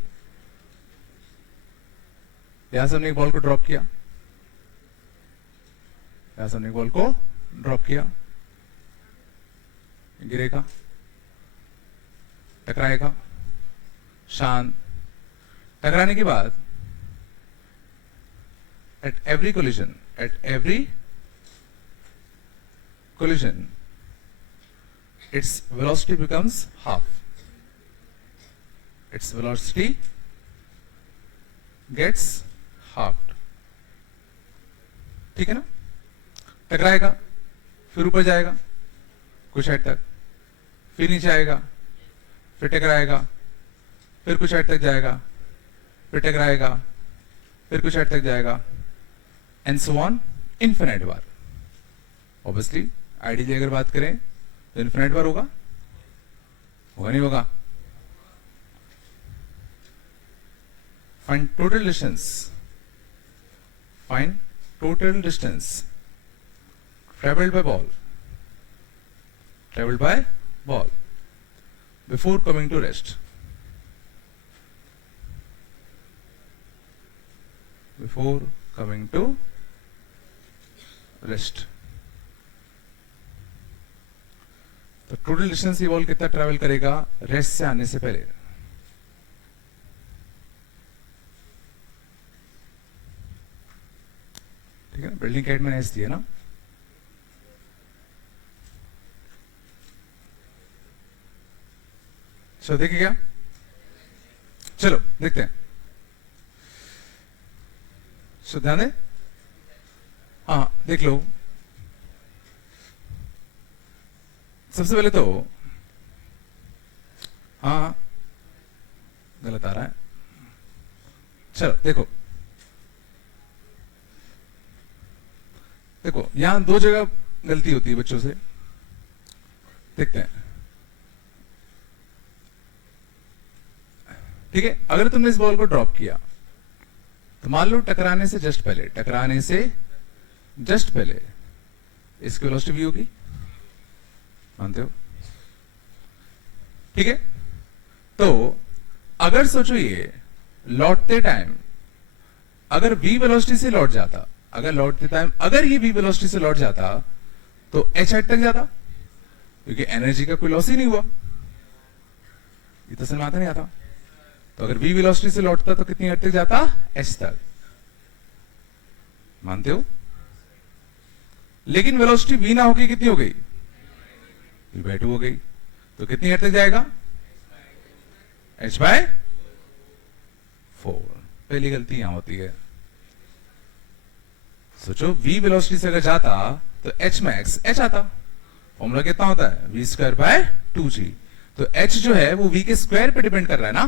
यहां से हमने एक बॉल को ड्रॉप किया, यहां से हमने एक बॉल को ड्रॉप किया, गिरेगा, टकराएगा, शांत, टकराने के बाद at every collision its velocity becomes half, its velocity gets halved. ठीक है ना? टकराएगा, फिर ऊपर जाएगा कुछ हाइट तक, फिर नीचे आएगा, फिर टकराएगा, फिर कुछ हाइट तक जाएगा, फिर टकराएगा, फिर कुछ हाइट तक जाएगा, and so on infinite bar. Obviously ideally अगर बात करें तो इन्फिनाइट बार होगा नहीं होगा? Find total distance, find total distance traveled by ball before coming to rest. Before coming to rest. तो टोटल डिस्टेंस ये बॉल कितना ट्रैवल करेगा रेस्ट से आने से पहले? ठीक है, बिल्डिंग हाइट मैंने ऐसे दिया ना. चलो देखिए क्या, चलो देखते हैं. ध्यान दे, हाँ देख लो. सबसे पहले तो हाँ गलत आ रहा है. चलो देखो देखो यहां दो जगह गलती होती है बच्चों से. देखते हैं. ठीक है, अगर तुमने इस बॉल को ड्रॉप किया तो मान लो टकराने से जस्ट पहले इसकी वेलोसिटी भी होगी, मानते हो? ठीक है, तो अगर सोचो ये लौटते टाइम अगर v वेलोसिटी से लौट जाता, अगर ये v वेलोसिटी से लौट जाता तो h हाइट तक जाता, क्योंकि एनर्जी का कोई लॉस ही नहीं हुआ. ये तो समझ में आता नहीं आता. तो अगर v वेलोसिटी से लौटता तो कितनी हाइट तक जाता? h तक, मानते हो? लेकिन वेलोसिटी v ना होगी कितनी हो गई? v/2 हो गई. तो कितनी हाइट तक जाएगा? h/4. पहली गलती यहां होती है. सोचो v वेलोसिटी से अगर जाता तो h मैक्स h आता. फॉर्मूला कितना होता है? v²/2g. तो h जो है वो v के स्क्वायर पे डिपेंड कर रहा है ना.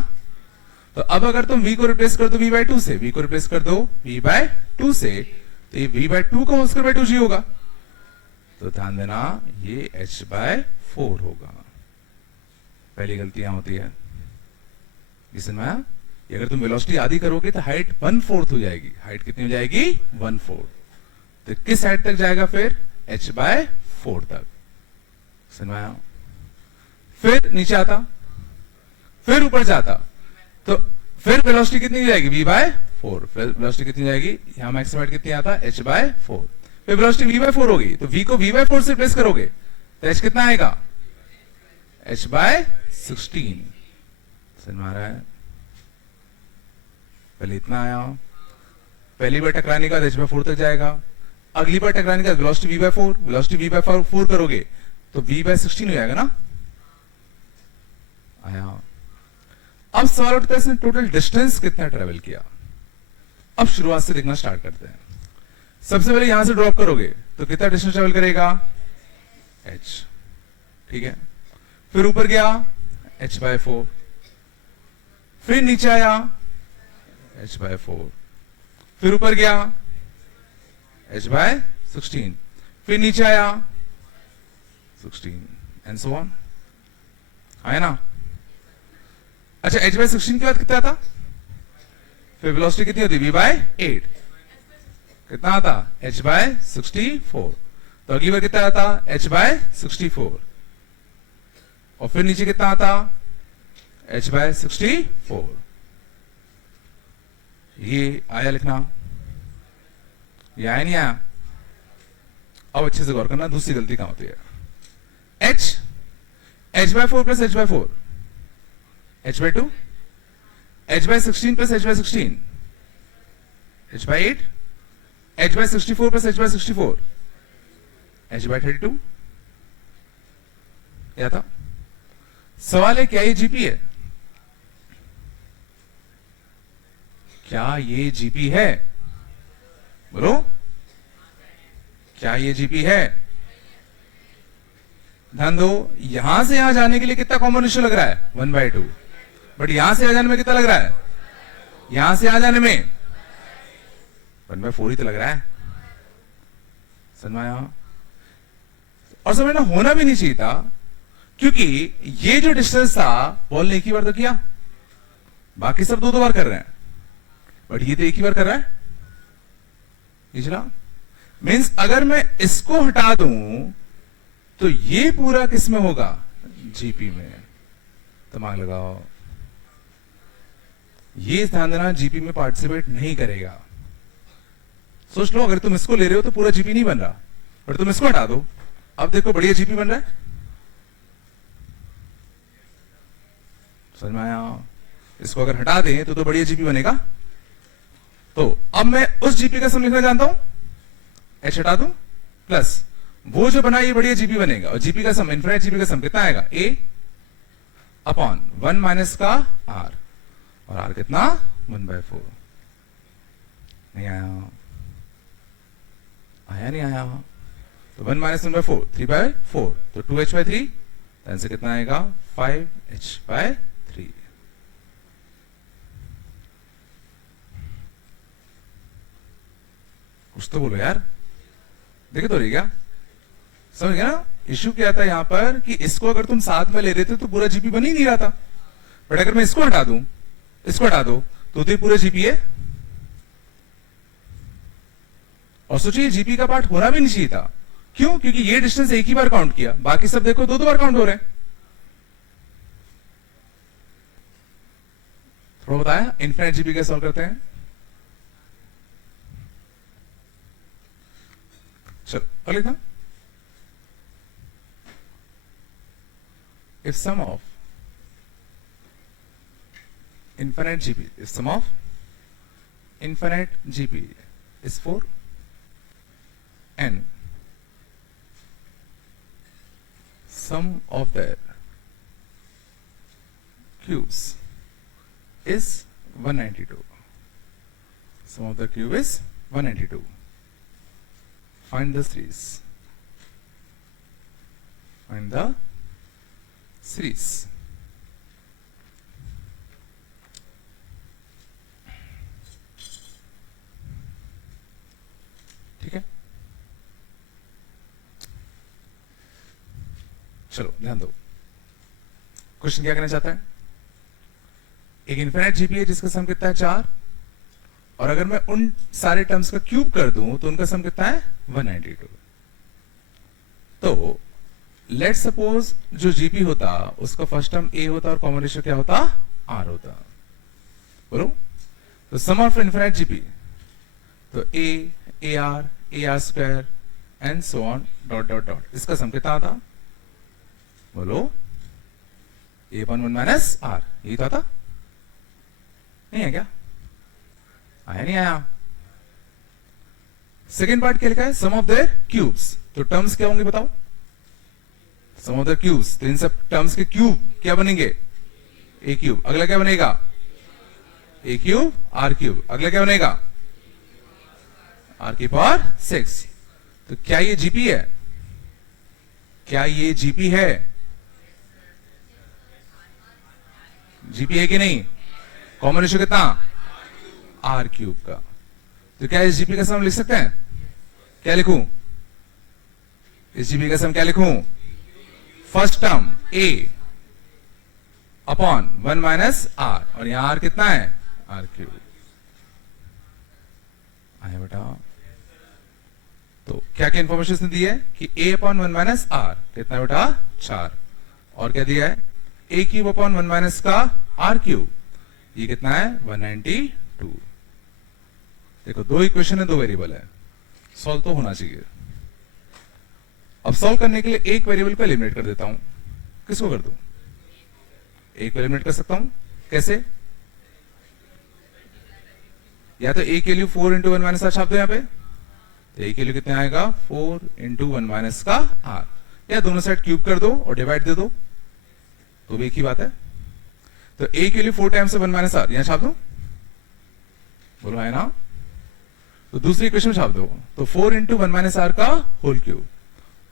तो अब अगर तुम v को रिप्लेस कर दो v/2 से, v को रिप्लेस कर दो v/2 से, तो ये v/2 का होल² होगा. तो ध्यान देना ये h/4 होगा. पहली गलती यहां होती है. इसमें अगर तुम वेलोसिटी आधी करोगे तो हाइट 1/4 हो जाएगी. हाइट कितनी हो जाएगी? 1/4. तो किस हाइट तक जाएगा फिर? h/4 तक. समझाया? फिर नीचे आता, फिर ऊपर जाता, तो फिर वेलोसिटी कितनी हो जाएगी? v/4. फिर वेलोसिटी कितनी जाएगी? यहां मैक्सिमम कितनी आता? h/4. फिर वेलोसिटी v/4 होगी, तो v को v/4 से रिप्लेस करोगे तो h कितना आएगा? h/16. समझ में आ रहा है? पहले इतना आया, पहली बार टकराने का h/4 तक जाएगा. अगली बार टकराने का वेलोसिटी v/4, वेलोसिटी v/4 करोगे तो v/16 हो जाएगा ना. आया. अब सवाल उठता है इसने टोटल डिस्टेंस कितना ट्रेवल किया. अब शुरुआत से देखना स्टार्ट करते हैं. सबसे पहले यहां से ड्रॉप करोगे तो कितना डिस्टेंस ट्रेवल करेगा? h. ठीक है, फिर ऊपर गया h/4, फिर नीचे आया h/4, फिर ऊपर गया h/16, फिर नीचे आया 16 एंड सो ऑन. आया ना. अच्छा, h/16 के बाद कितना आता? फिर वेलोसिटी कितनी होती? v/8. कितना आता? h/64. तो अगली बार कितना आता? h/64. और फिर नीचे कितना आता? h/64. ये आया लिखना? ये आया नहीं आया? अब अच्छे से गौर करना, दूसरी गलती कहां होती है? h/4 plus h/4 h by 2, h by 16 plus h by 16, h by 8, h by 64 plus h by 64, h by 32. क्या था सवाल? है क्या ये जीपी है? क्या ये जीपी है? बोलो, क्या ये जीपी है? ध्यान दो, यहां से यहां जाने के लिए कितना कॉमन रेशियो लग रहा है? 1/2। बट यहां से यहां जाने में कितना लग रहा है? यहां से यहां जाने में 1/4 ही तो लग रहा है। समझ में आया? और समझना होना भी नहीं चाहिए था, क्योंकि ये जो डिस्टेंस था बॉल ने एक ही बार तो किया, बाकी सब दो दो बार कर रहे हैं, बट ये तो एक ही बार कर रहा है। पिछला मीन्स अगर मैं इसको हटा दूं तो ये पूरा किस में होगा? जीपी में। दिमाग लगाओ, ये ध्यान देना, जीपी में पार्टिसिपेट नहीं करेगा। सोच लो, अगर तुम इसको ले रहे हो तो पूरा जीपी नहीं बन रहा, बट तुम इसको हटा दो, अब देखो बढ़िया जीपी बन रहा है। समझ में आया? इसको अगर हटा दें तो बढ़िया जीपी बनेगा। तो अब मैं उस जीपी का सम लिखना जानता हूं, एच हटा दूं प्लस वो जो बना, ये बढ़िया जीपी बनेगा। और जीपी का सम, इनफिनिट जीपी का सम कितना आएगा? ए अपॉन 1 माइनस का आर, और आर कितना? 1/4। नहीं आया? आया नहीं आया? तो 1 माइनस 1/4, 3/4, तो 2h/3, आंसर कितना आएगा? 5h/3। कुछ तो बोलो यार, देखे तो रही क्या? समझ गया ना? इश्यू क्या था यहां पर कि इसको अगर तुम साथ में ले देते तो पूरा जीपी बन ही नहीं रहा था, बट अगर मैं इसको हटा दूं, इसको हटा दो, तो ये पूरा जीपी है। और सोचिए, जीपी का पार्ट होना भी नहीं चाहिए था। क्यों? क्योंकि ये डिस्टेंस एक ही बार काउंट किया, बाकी सब देखो दो दो बार काउंट हो रहे हैं। थोड़ा बताया इनफिनिट जीपी कैसे सॉल्व करते हैं। चलो अगले था, if sum of infinite GP, if sum of infinite GP is 4 and sum of their cubes is 192, sum of the cube is 192, find the series, find the series। ठीक है, चलो ध्यान दो, क्वेश्चन क्या कहना चाहता है? एक इनफिनिट जीपी है जिसका सम कितना है? 4, और अगर मैं उन सारे टर्म्स का क्यूब कर दूं तो उनका सम कितना है? 192। तो लेट सपोज जो जीपी होता उसका फर्स्ट टर्म ए होता और कॉमन रेशियो क्या होता? आर होता। बोलो, तो सम ऑफ इनफिनिट जीपी, तो A R square and so on dot dot dot, इसका सम कितना आता? बोलो, ए अपॉन 1 माइनस आर, यही तो आता। नहीं है क्या? आया नहीं आया? सेकेंड पार्ट क्या लिखा है? सम ऑफ देयर क्यूब्स, तो टर्म्स क्या होंगे बताओ? सम ऑफ द क्यूब्स, तो इन सब टर्म्स के क्यूब क्या बनेंगे? ए क्यूब। अगला क्या बनेगा? ए क्यूब आर क्यूब। अगला क्या बनेगा? आर की पावर 6। तो क्या ये जीपी है? क्या ये जीपी है? जीपी है कि नहीं? कॉमन रेशियो कितना? आर क्यूब का। तो क्या इस जीपी का सम लिख सकते हैं? क्या लिखूं? इस जीपी का सम क्या लिखूं? First term a upon 1 minus r, और यहां आर कितना है? R cube. आया बेटा? तो क्या क्या इंफॉर्मेशन दी है कि ए अपॉन 1 माइनस आर कितना बेटा? 4, और क्या दिया है? ए क्यूब अपॉन 1 माइनस का आर क्यूब, ये कितना है? 192। देखो, दो इक्वेशन है, दो वेरिएबल है, सॉल्व तो होना चाहिए। अब सॉल्व करने के लिए एक वेरिएबल को एलिमिनेट कर देता हूं। किसको कर दूं? ए को एलिमिनेट कर सकता हूं कैसे? या तो ए के लिए 4 इंटू 1 माइनस आर छाप दो यहाँ पे, तो ए के लिए कितने आएगा 4 इंटू 1 माइनस का आर, या दोनों साइड क्यूब कर दो और डिवाइड दे दो, तो भी एक ही बात है। तो ए के लिए 4 टाइम्स 1 माइनस आर यहां छाप दो, बोलो है ना? तो दूसरी इक्वेशन में छाप दो, तो 4 इंटू 1 माइनस आर का whole cube,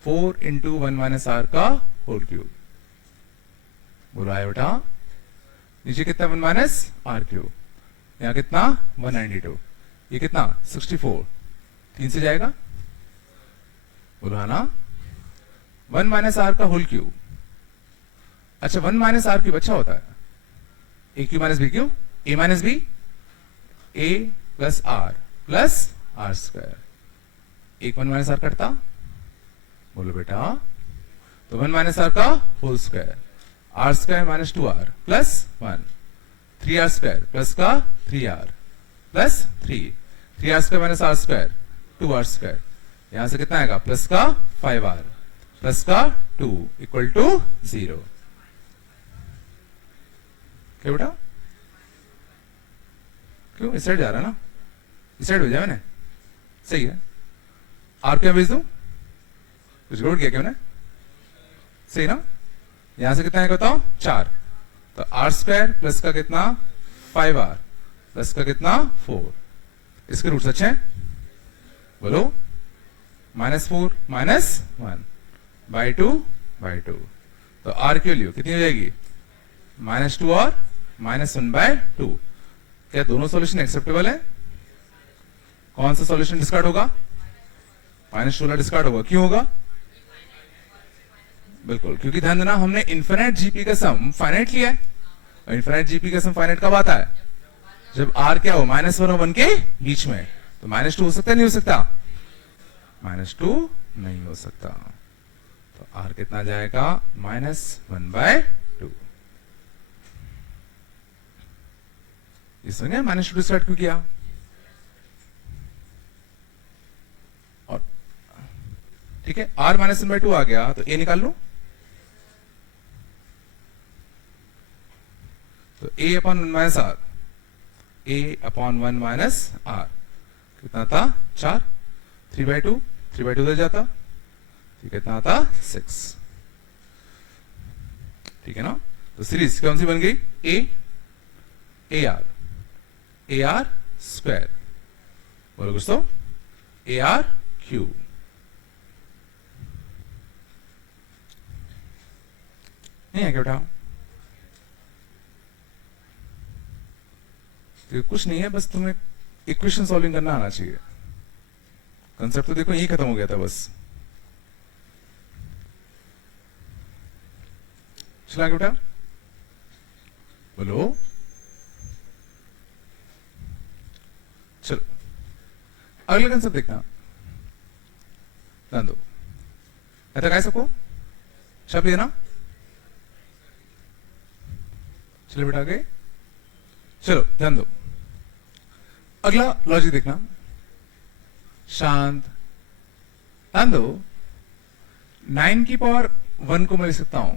4 into 1 minus r का होल क्यूब, बोलो आया बेटा? नीचे कितना 1 माइनस आर क्यूब, यहां कितना 192, ये कितना 64, 3 से जाएगा, बोलो है ना? 1 माइनस आर का होल क्यूब, अच्छा 1 माइनस आर क्यूब अच्छा होता है, a cube minus b cube, a minus b, a plus r square, एक 1 माइनस आर कटता, बोलो बेटा? तो 1 माइनस आर का whole square, r square minus 2r plus 1, 3r square plus का 3r plus 3r square minus r square 2r square, यहां से कितना आएगा प्लस का 5r प्लस का 2 इक्वल टू 0। क्या बेटा? क्यों इस साइड जा रहा है ना, इस साइड भेजा मैंने, सही है। आर क्या भेज दूं, कुछ गड़बड़ किया क्या मैंने? सही ना? यहां से कितना आएगा बताओ 4, तो आर स्क्वायर प्लस का कितना 5r प्लस का कितना 4, इसके रूट्स अच्छे हैं, बोलो? -4 -1 बाई 2 बाई 2, तो आर की वैल्यू कितनी हो जाएगी -2 और -1/2। क्या दोनों सॉल्यूशन एक्सेप्टेबल है? कौन सा सॉल्यूशन डिस्कार्ड होगा? -2 वाला डिस्कार्ड होगा, क्यों होगा? बिल्कुल, क्योंकि ध्यान देना हमने इनफिनिट जीपी का सम फाइनाइट लिया है, और इनफिनिट जीपी का सम फाइनाइट कब आता है? जब आर क्या हो -1 और 1 के बीच में, तो -2 हो सकता है नहीं हो सकता? -2 नहीं हो सकता, तो आर कितना जाएगा -1/2। इसमें -2 डिस्कार्ड क्यों किया? और ठीक है, r -1/2 आ गया, तो a निकाल लो, तो a upon 1 minus r, a upon 1 minus r कितना था 4, 3/2 उधर जाता, ठीक है कितना आता 6, ठीक है ना? तो सीरीज कौन सी बन गई? ए आर स्क्वायर, बोलो कुछ तो, ए आर क्यूब, नहीं है क्या बेटा? तो कुछ नहीं है, बस तुम्हें इक्वेशन सॉल्विंग करना आना चाहिए, कंसेप्ट तो देखो यही खत्म हो गया था बस। चला बेटा, बोलो? चलो अगला कंसेप्ट देखना, ध्यान दो, ऐसा कह सको शब्द लेना, चलो बेटा आगे, चलो ध्यान दो, अगला लॉजिक देखना, शांत, ध्यान दो, 9 की पावर 1 को मैं लिख सकता हूं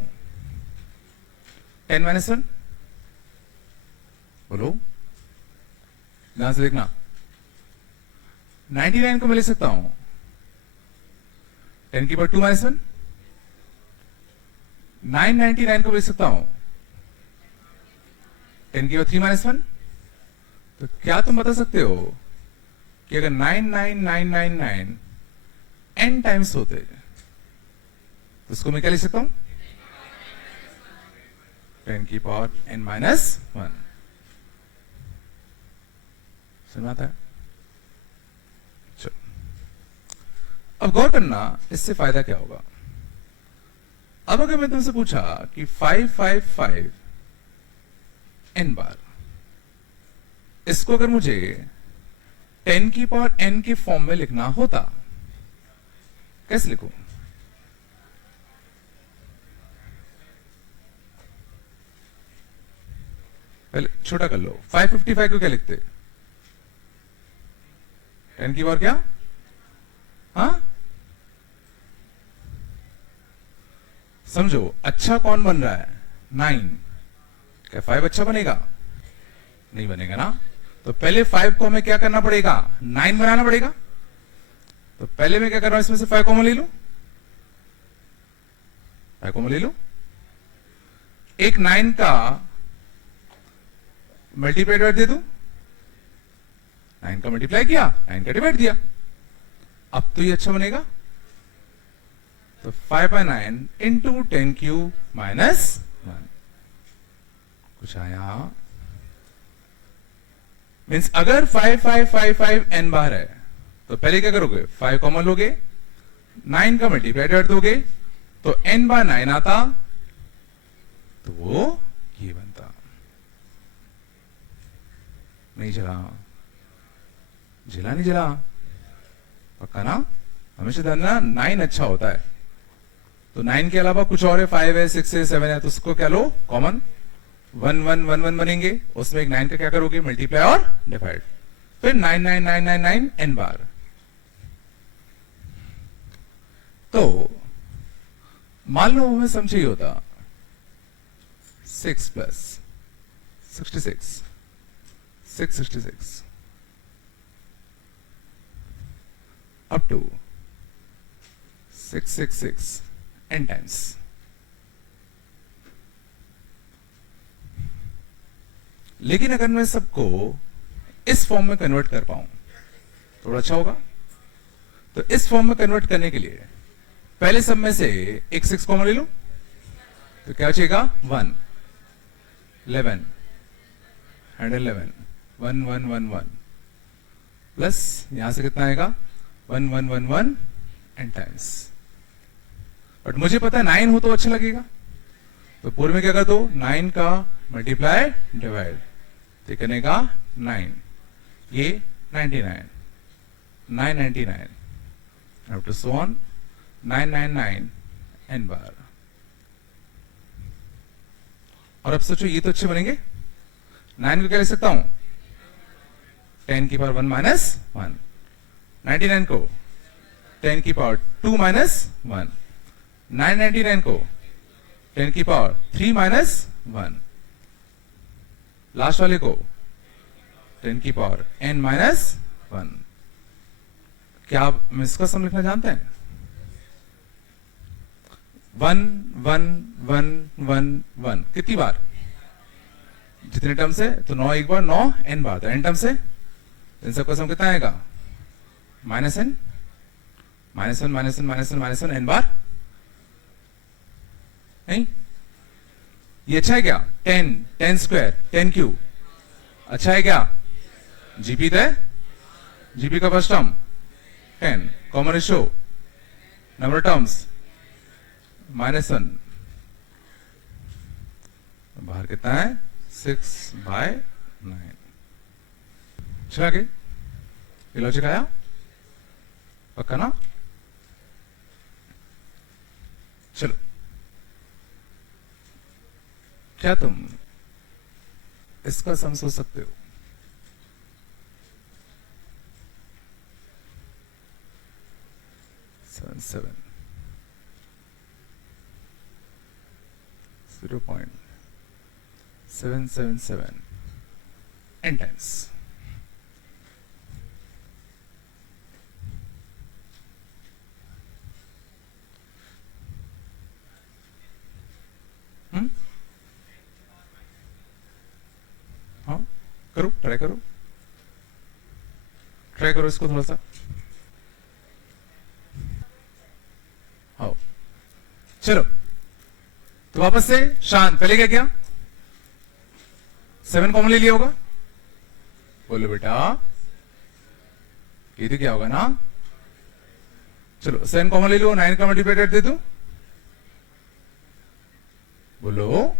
10 - 1, बोलो ध्यान से देखना, 99 को मैं लिख सकता हूं 10 की पावर 2 - 1, 999 को मैं लिख सकता हूं 10 की पावर 3 - 1। तो क्या तुम बता सकते हो कि अगर 99999 n टाइम्स होते तो उसको मैं क्या लिख सकता हूं 10 की पावर n - 1। समझ आता है? चलो अब गौर करना, इससे फायदा क्या होगा। अब अगर मैं तुमसे पूछा कि 555 n बार, इसको अगर मुझे 10 की पावर n के फॉर्म में लिखना होता, कैसे लिखूं? पहले छोटा कर लो, 555 को क्या लिखते? 10 की पावर क्या? हाँ समझो, अच्छा कौन बन रहा है 9, क्या 5 अच्छा बनेगा? नहीं बनेगा ना। तो पहले 5 को हमें क्या करना पड़ेगा? 9 बनाना पड़ेगा। तो पहले मैं क्या कर रहा हूं, इसमें से 5 कॉमन ले लूं, 5 कॉमन ले लूं। एक 9 का मल्टीप्लाई डिवाइड दे दूं, 9 का मल्टीप्लाई किया, 9 का डिवाइड दिया। अब तो ये अच्छा बनेगा। तो 5/9 इंटू 10³ माइनस 1 कुछ आया। मीन्स अगर 5 5 5 5 n बार है तो पहले क्या करोगे? 5 कॉमन लोगे, 9 का मल्टीप्लाई डिवाइड दोगे, तो n/9 आता, तो वो ये बनता। नहीं जला, जला नहीं जला, पक्का ना? हमेशा जानना 9 अच्छा होता है। तो 9 के अलावा कुछ और है, 5 है, 6 है, 7 है, तो उसको क्या लो? कॉमन। 1 1 1 1 बनेंगे, उसमें एक 9 का क्या करोगे? मल्टीप्लाई और डिवाइड। फिर 9 9 9 9 9 n बार। तो मान लो हमें समझिए होता 6 plus 66 666 up to 666 n times। लेकिन अगर मैं सबको इस फॉर्म में कन्वर्ट कर पाऊं थोड़ा अच्छा होगा। तो इस फॉर्म में कन्वर्ट करने के लिए पहले सब में से एक 6 कॉमन ले लो, तो क्या बचेगा? 1 11 111 1 1 1 1 प्लस यहां से कितना आएगा? 1 1 1 1 एन टाइम्स। बट मुझे पता है 9 हो तो अच्छा लगेगा, तो पूरे में क्या कर दो? 9 का मल्टीप्लाई डिवाइड, तो करने का 9, ये 99 999 up to so on 999 n बार। और अब सोचो ये तो अच्छे बनेंगे। 9 को क्या लिख सकता हूं? 10 की पावर 1 माइनस 1। 99 को 10 की पावर 2 माइनस 1। 999 को 10 की पावर 3 माइनस 1। लास्ट वाले को 10 की पावर n माइनस 1। क्या आप इसका सम लिखना जानते हैं? 1 1 1 1 1 कितनी बार? जितने टर्म से, तो 9 एक बार, 9 n बार, तो n टर्म से इन सबका सम कितना आएगा? Minus n minus 1 minus 1 minus 1 minus 1 n बार। नहीं, ये अच्छा है क्या? 10 10 स्क्वायर 10³ अच्छा है क्या? जीपी है, जीपी का first term 10, common ratio number terms -1, बाहर कितना है? 6/9। चला गए? ये लॉजिक आया? पक्का ना? चलो, क्या तुम इसका सम सोच सकते हो? Seven 0.777 n times। हाँ, करो, ट्राई करो, ट्राई करो इसको थोड़ा सा। हाँ, चलो, तो वापस से शांत। पहले क्या किया? 7 कॉमन ले लिया होगा। बोलो बेटा, ये तो क्या होगा ना? चलो 7 कॉमन ले लो, 9 का मल्टीप्लाई दे दो। बोलो,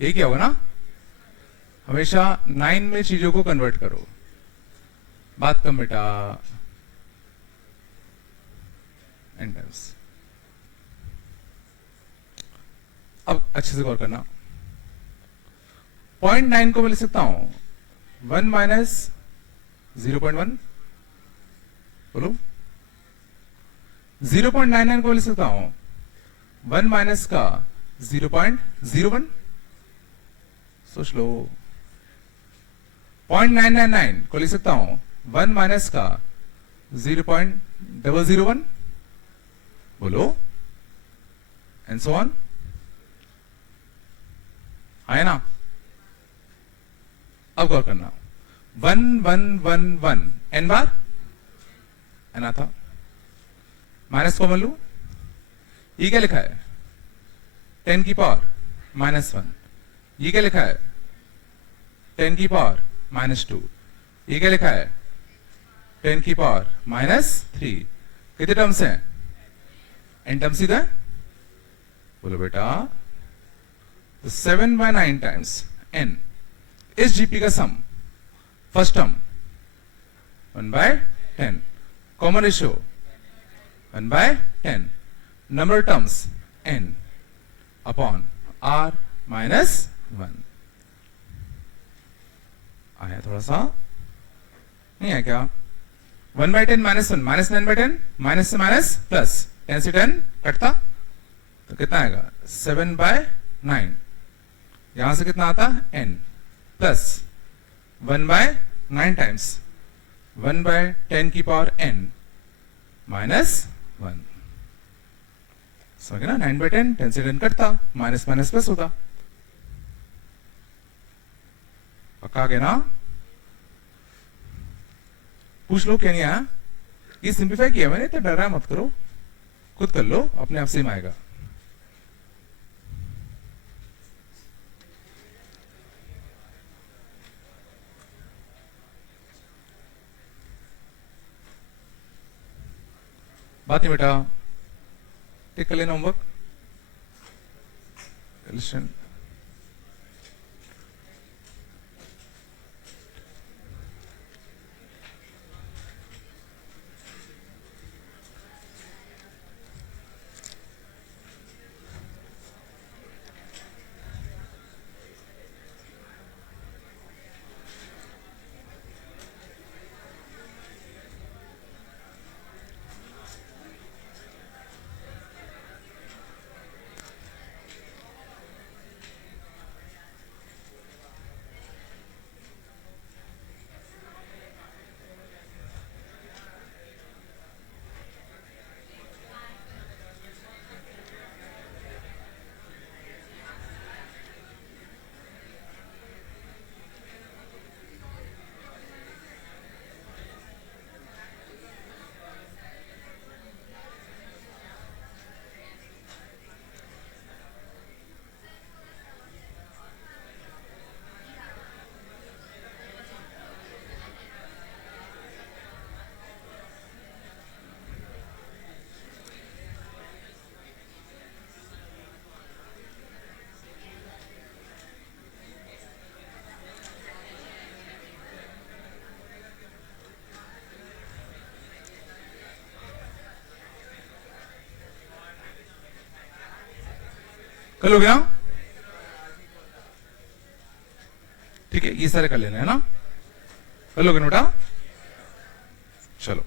ये क्या होगा ना? हमेशा 9 में चीजों को कन्वर्ट करो। बात कम बेटा। n times. अब अच्छे से गौर करना। 0.9 को मैं लिख सकता हूं 1 माइनस 0.1। बोलो, 0.99 को मैं लिख सकता हूं 1 माइनस का 0.01। सोच लो 0.999 को लिख सकता हूं 1 माइनस का 0.001 बोलो एंड सो ऑन है ना। अब गौर करना 1 1 1 1 n बार एन आता माइनस कॉमन लू ये क्या लिखा है 10 की पावर -1 ये क्या लिखा है 10 की पावर -2 ये क्या लिखा है 10 की पावर -3 कितने टर्म्स हैं n टर्म्स ही था बोलो बेटा तो 7/9 टाइम्स n इस जीपी का sum first term 1/10 common ratio 1/10 number terms n upon r -1 आया थोड़ा सा नहीं है क्या 1/10 -1 -9/10 माइनस से माइनस प्लस 10 से 10 कटता तो कितना आएगा 7/9 यहां से कितना आता n प्लस 1/9 टाइम्स 1/10 की पावर n -1 समझ गए ना 9/10 10 से 10 कटता माइनस माइनस प्लस होता पक्का गया ना। पूछ लो क्या नहीं आया ये सिंप्लीफाई किया मैंने तो डरा मत करो खुद कर लो अपने आप से ही आएगा। बात नहीं बेटा टिक कर लेना होमवर्क लिसन कर लो गया ठीक है ये सारे कर लेना है ना कर लोगे बेटा चलो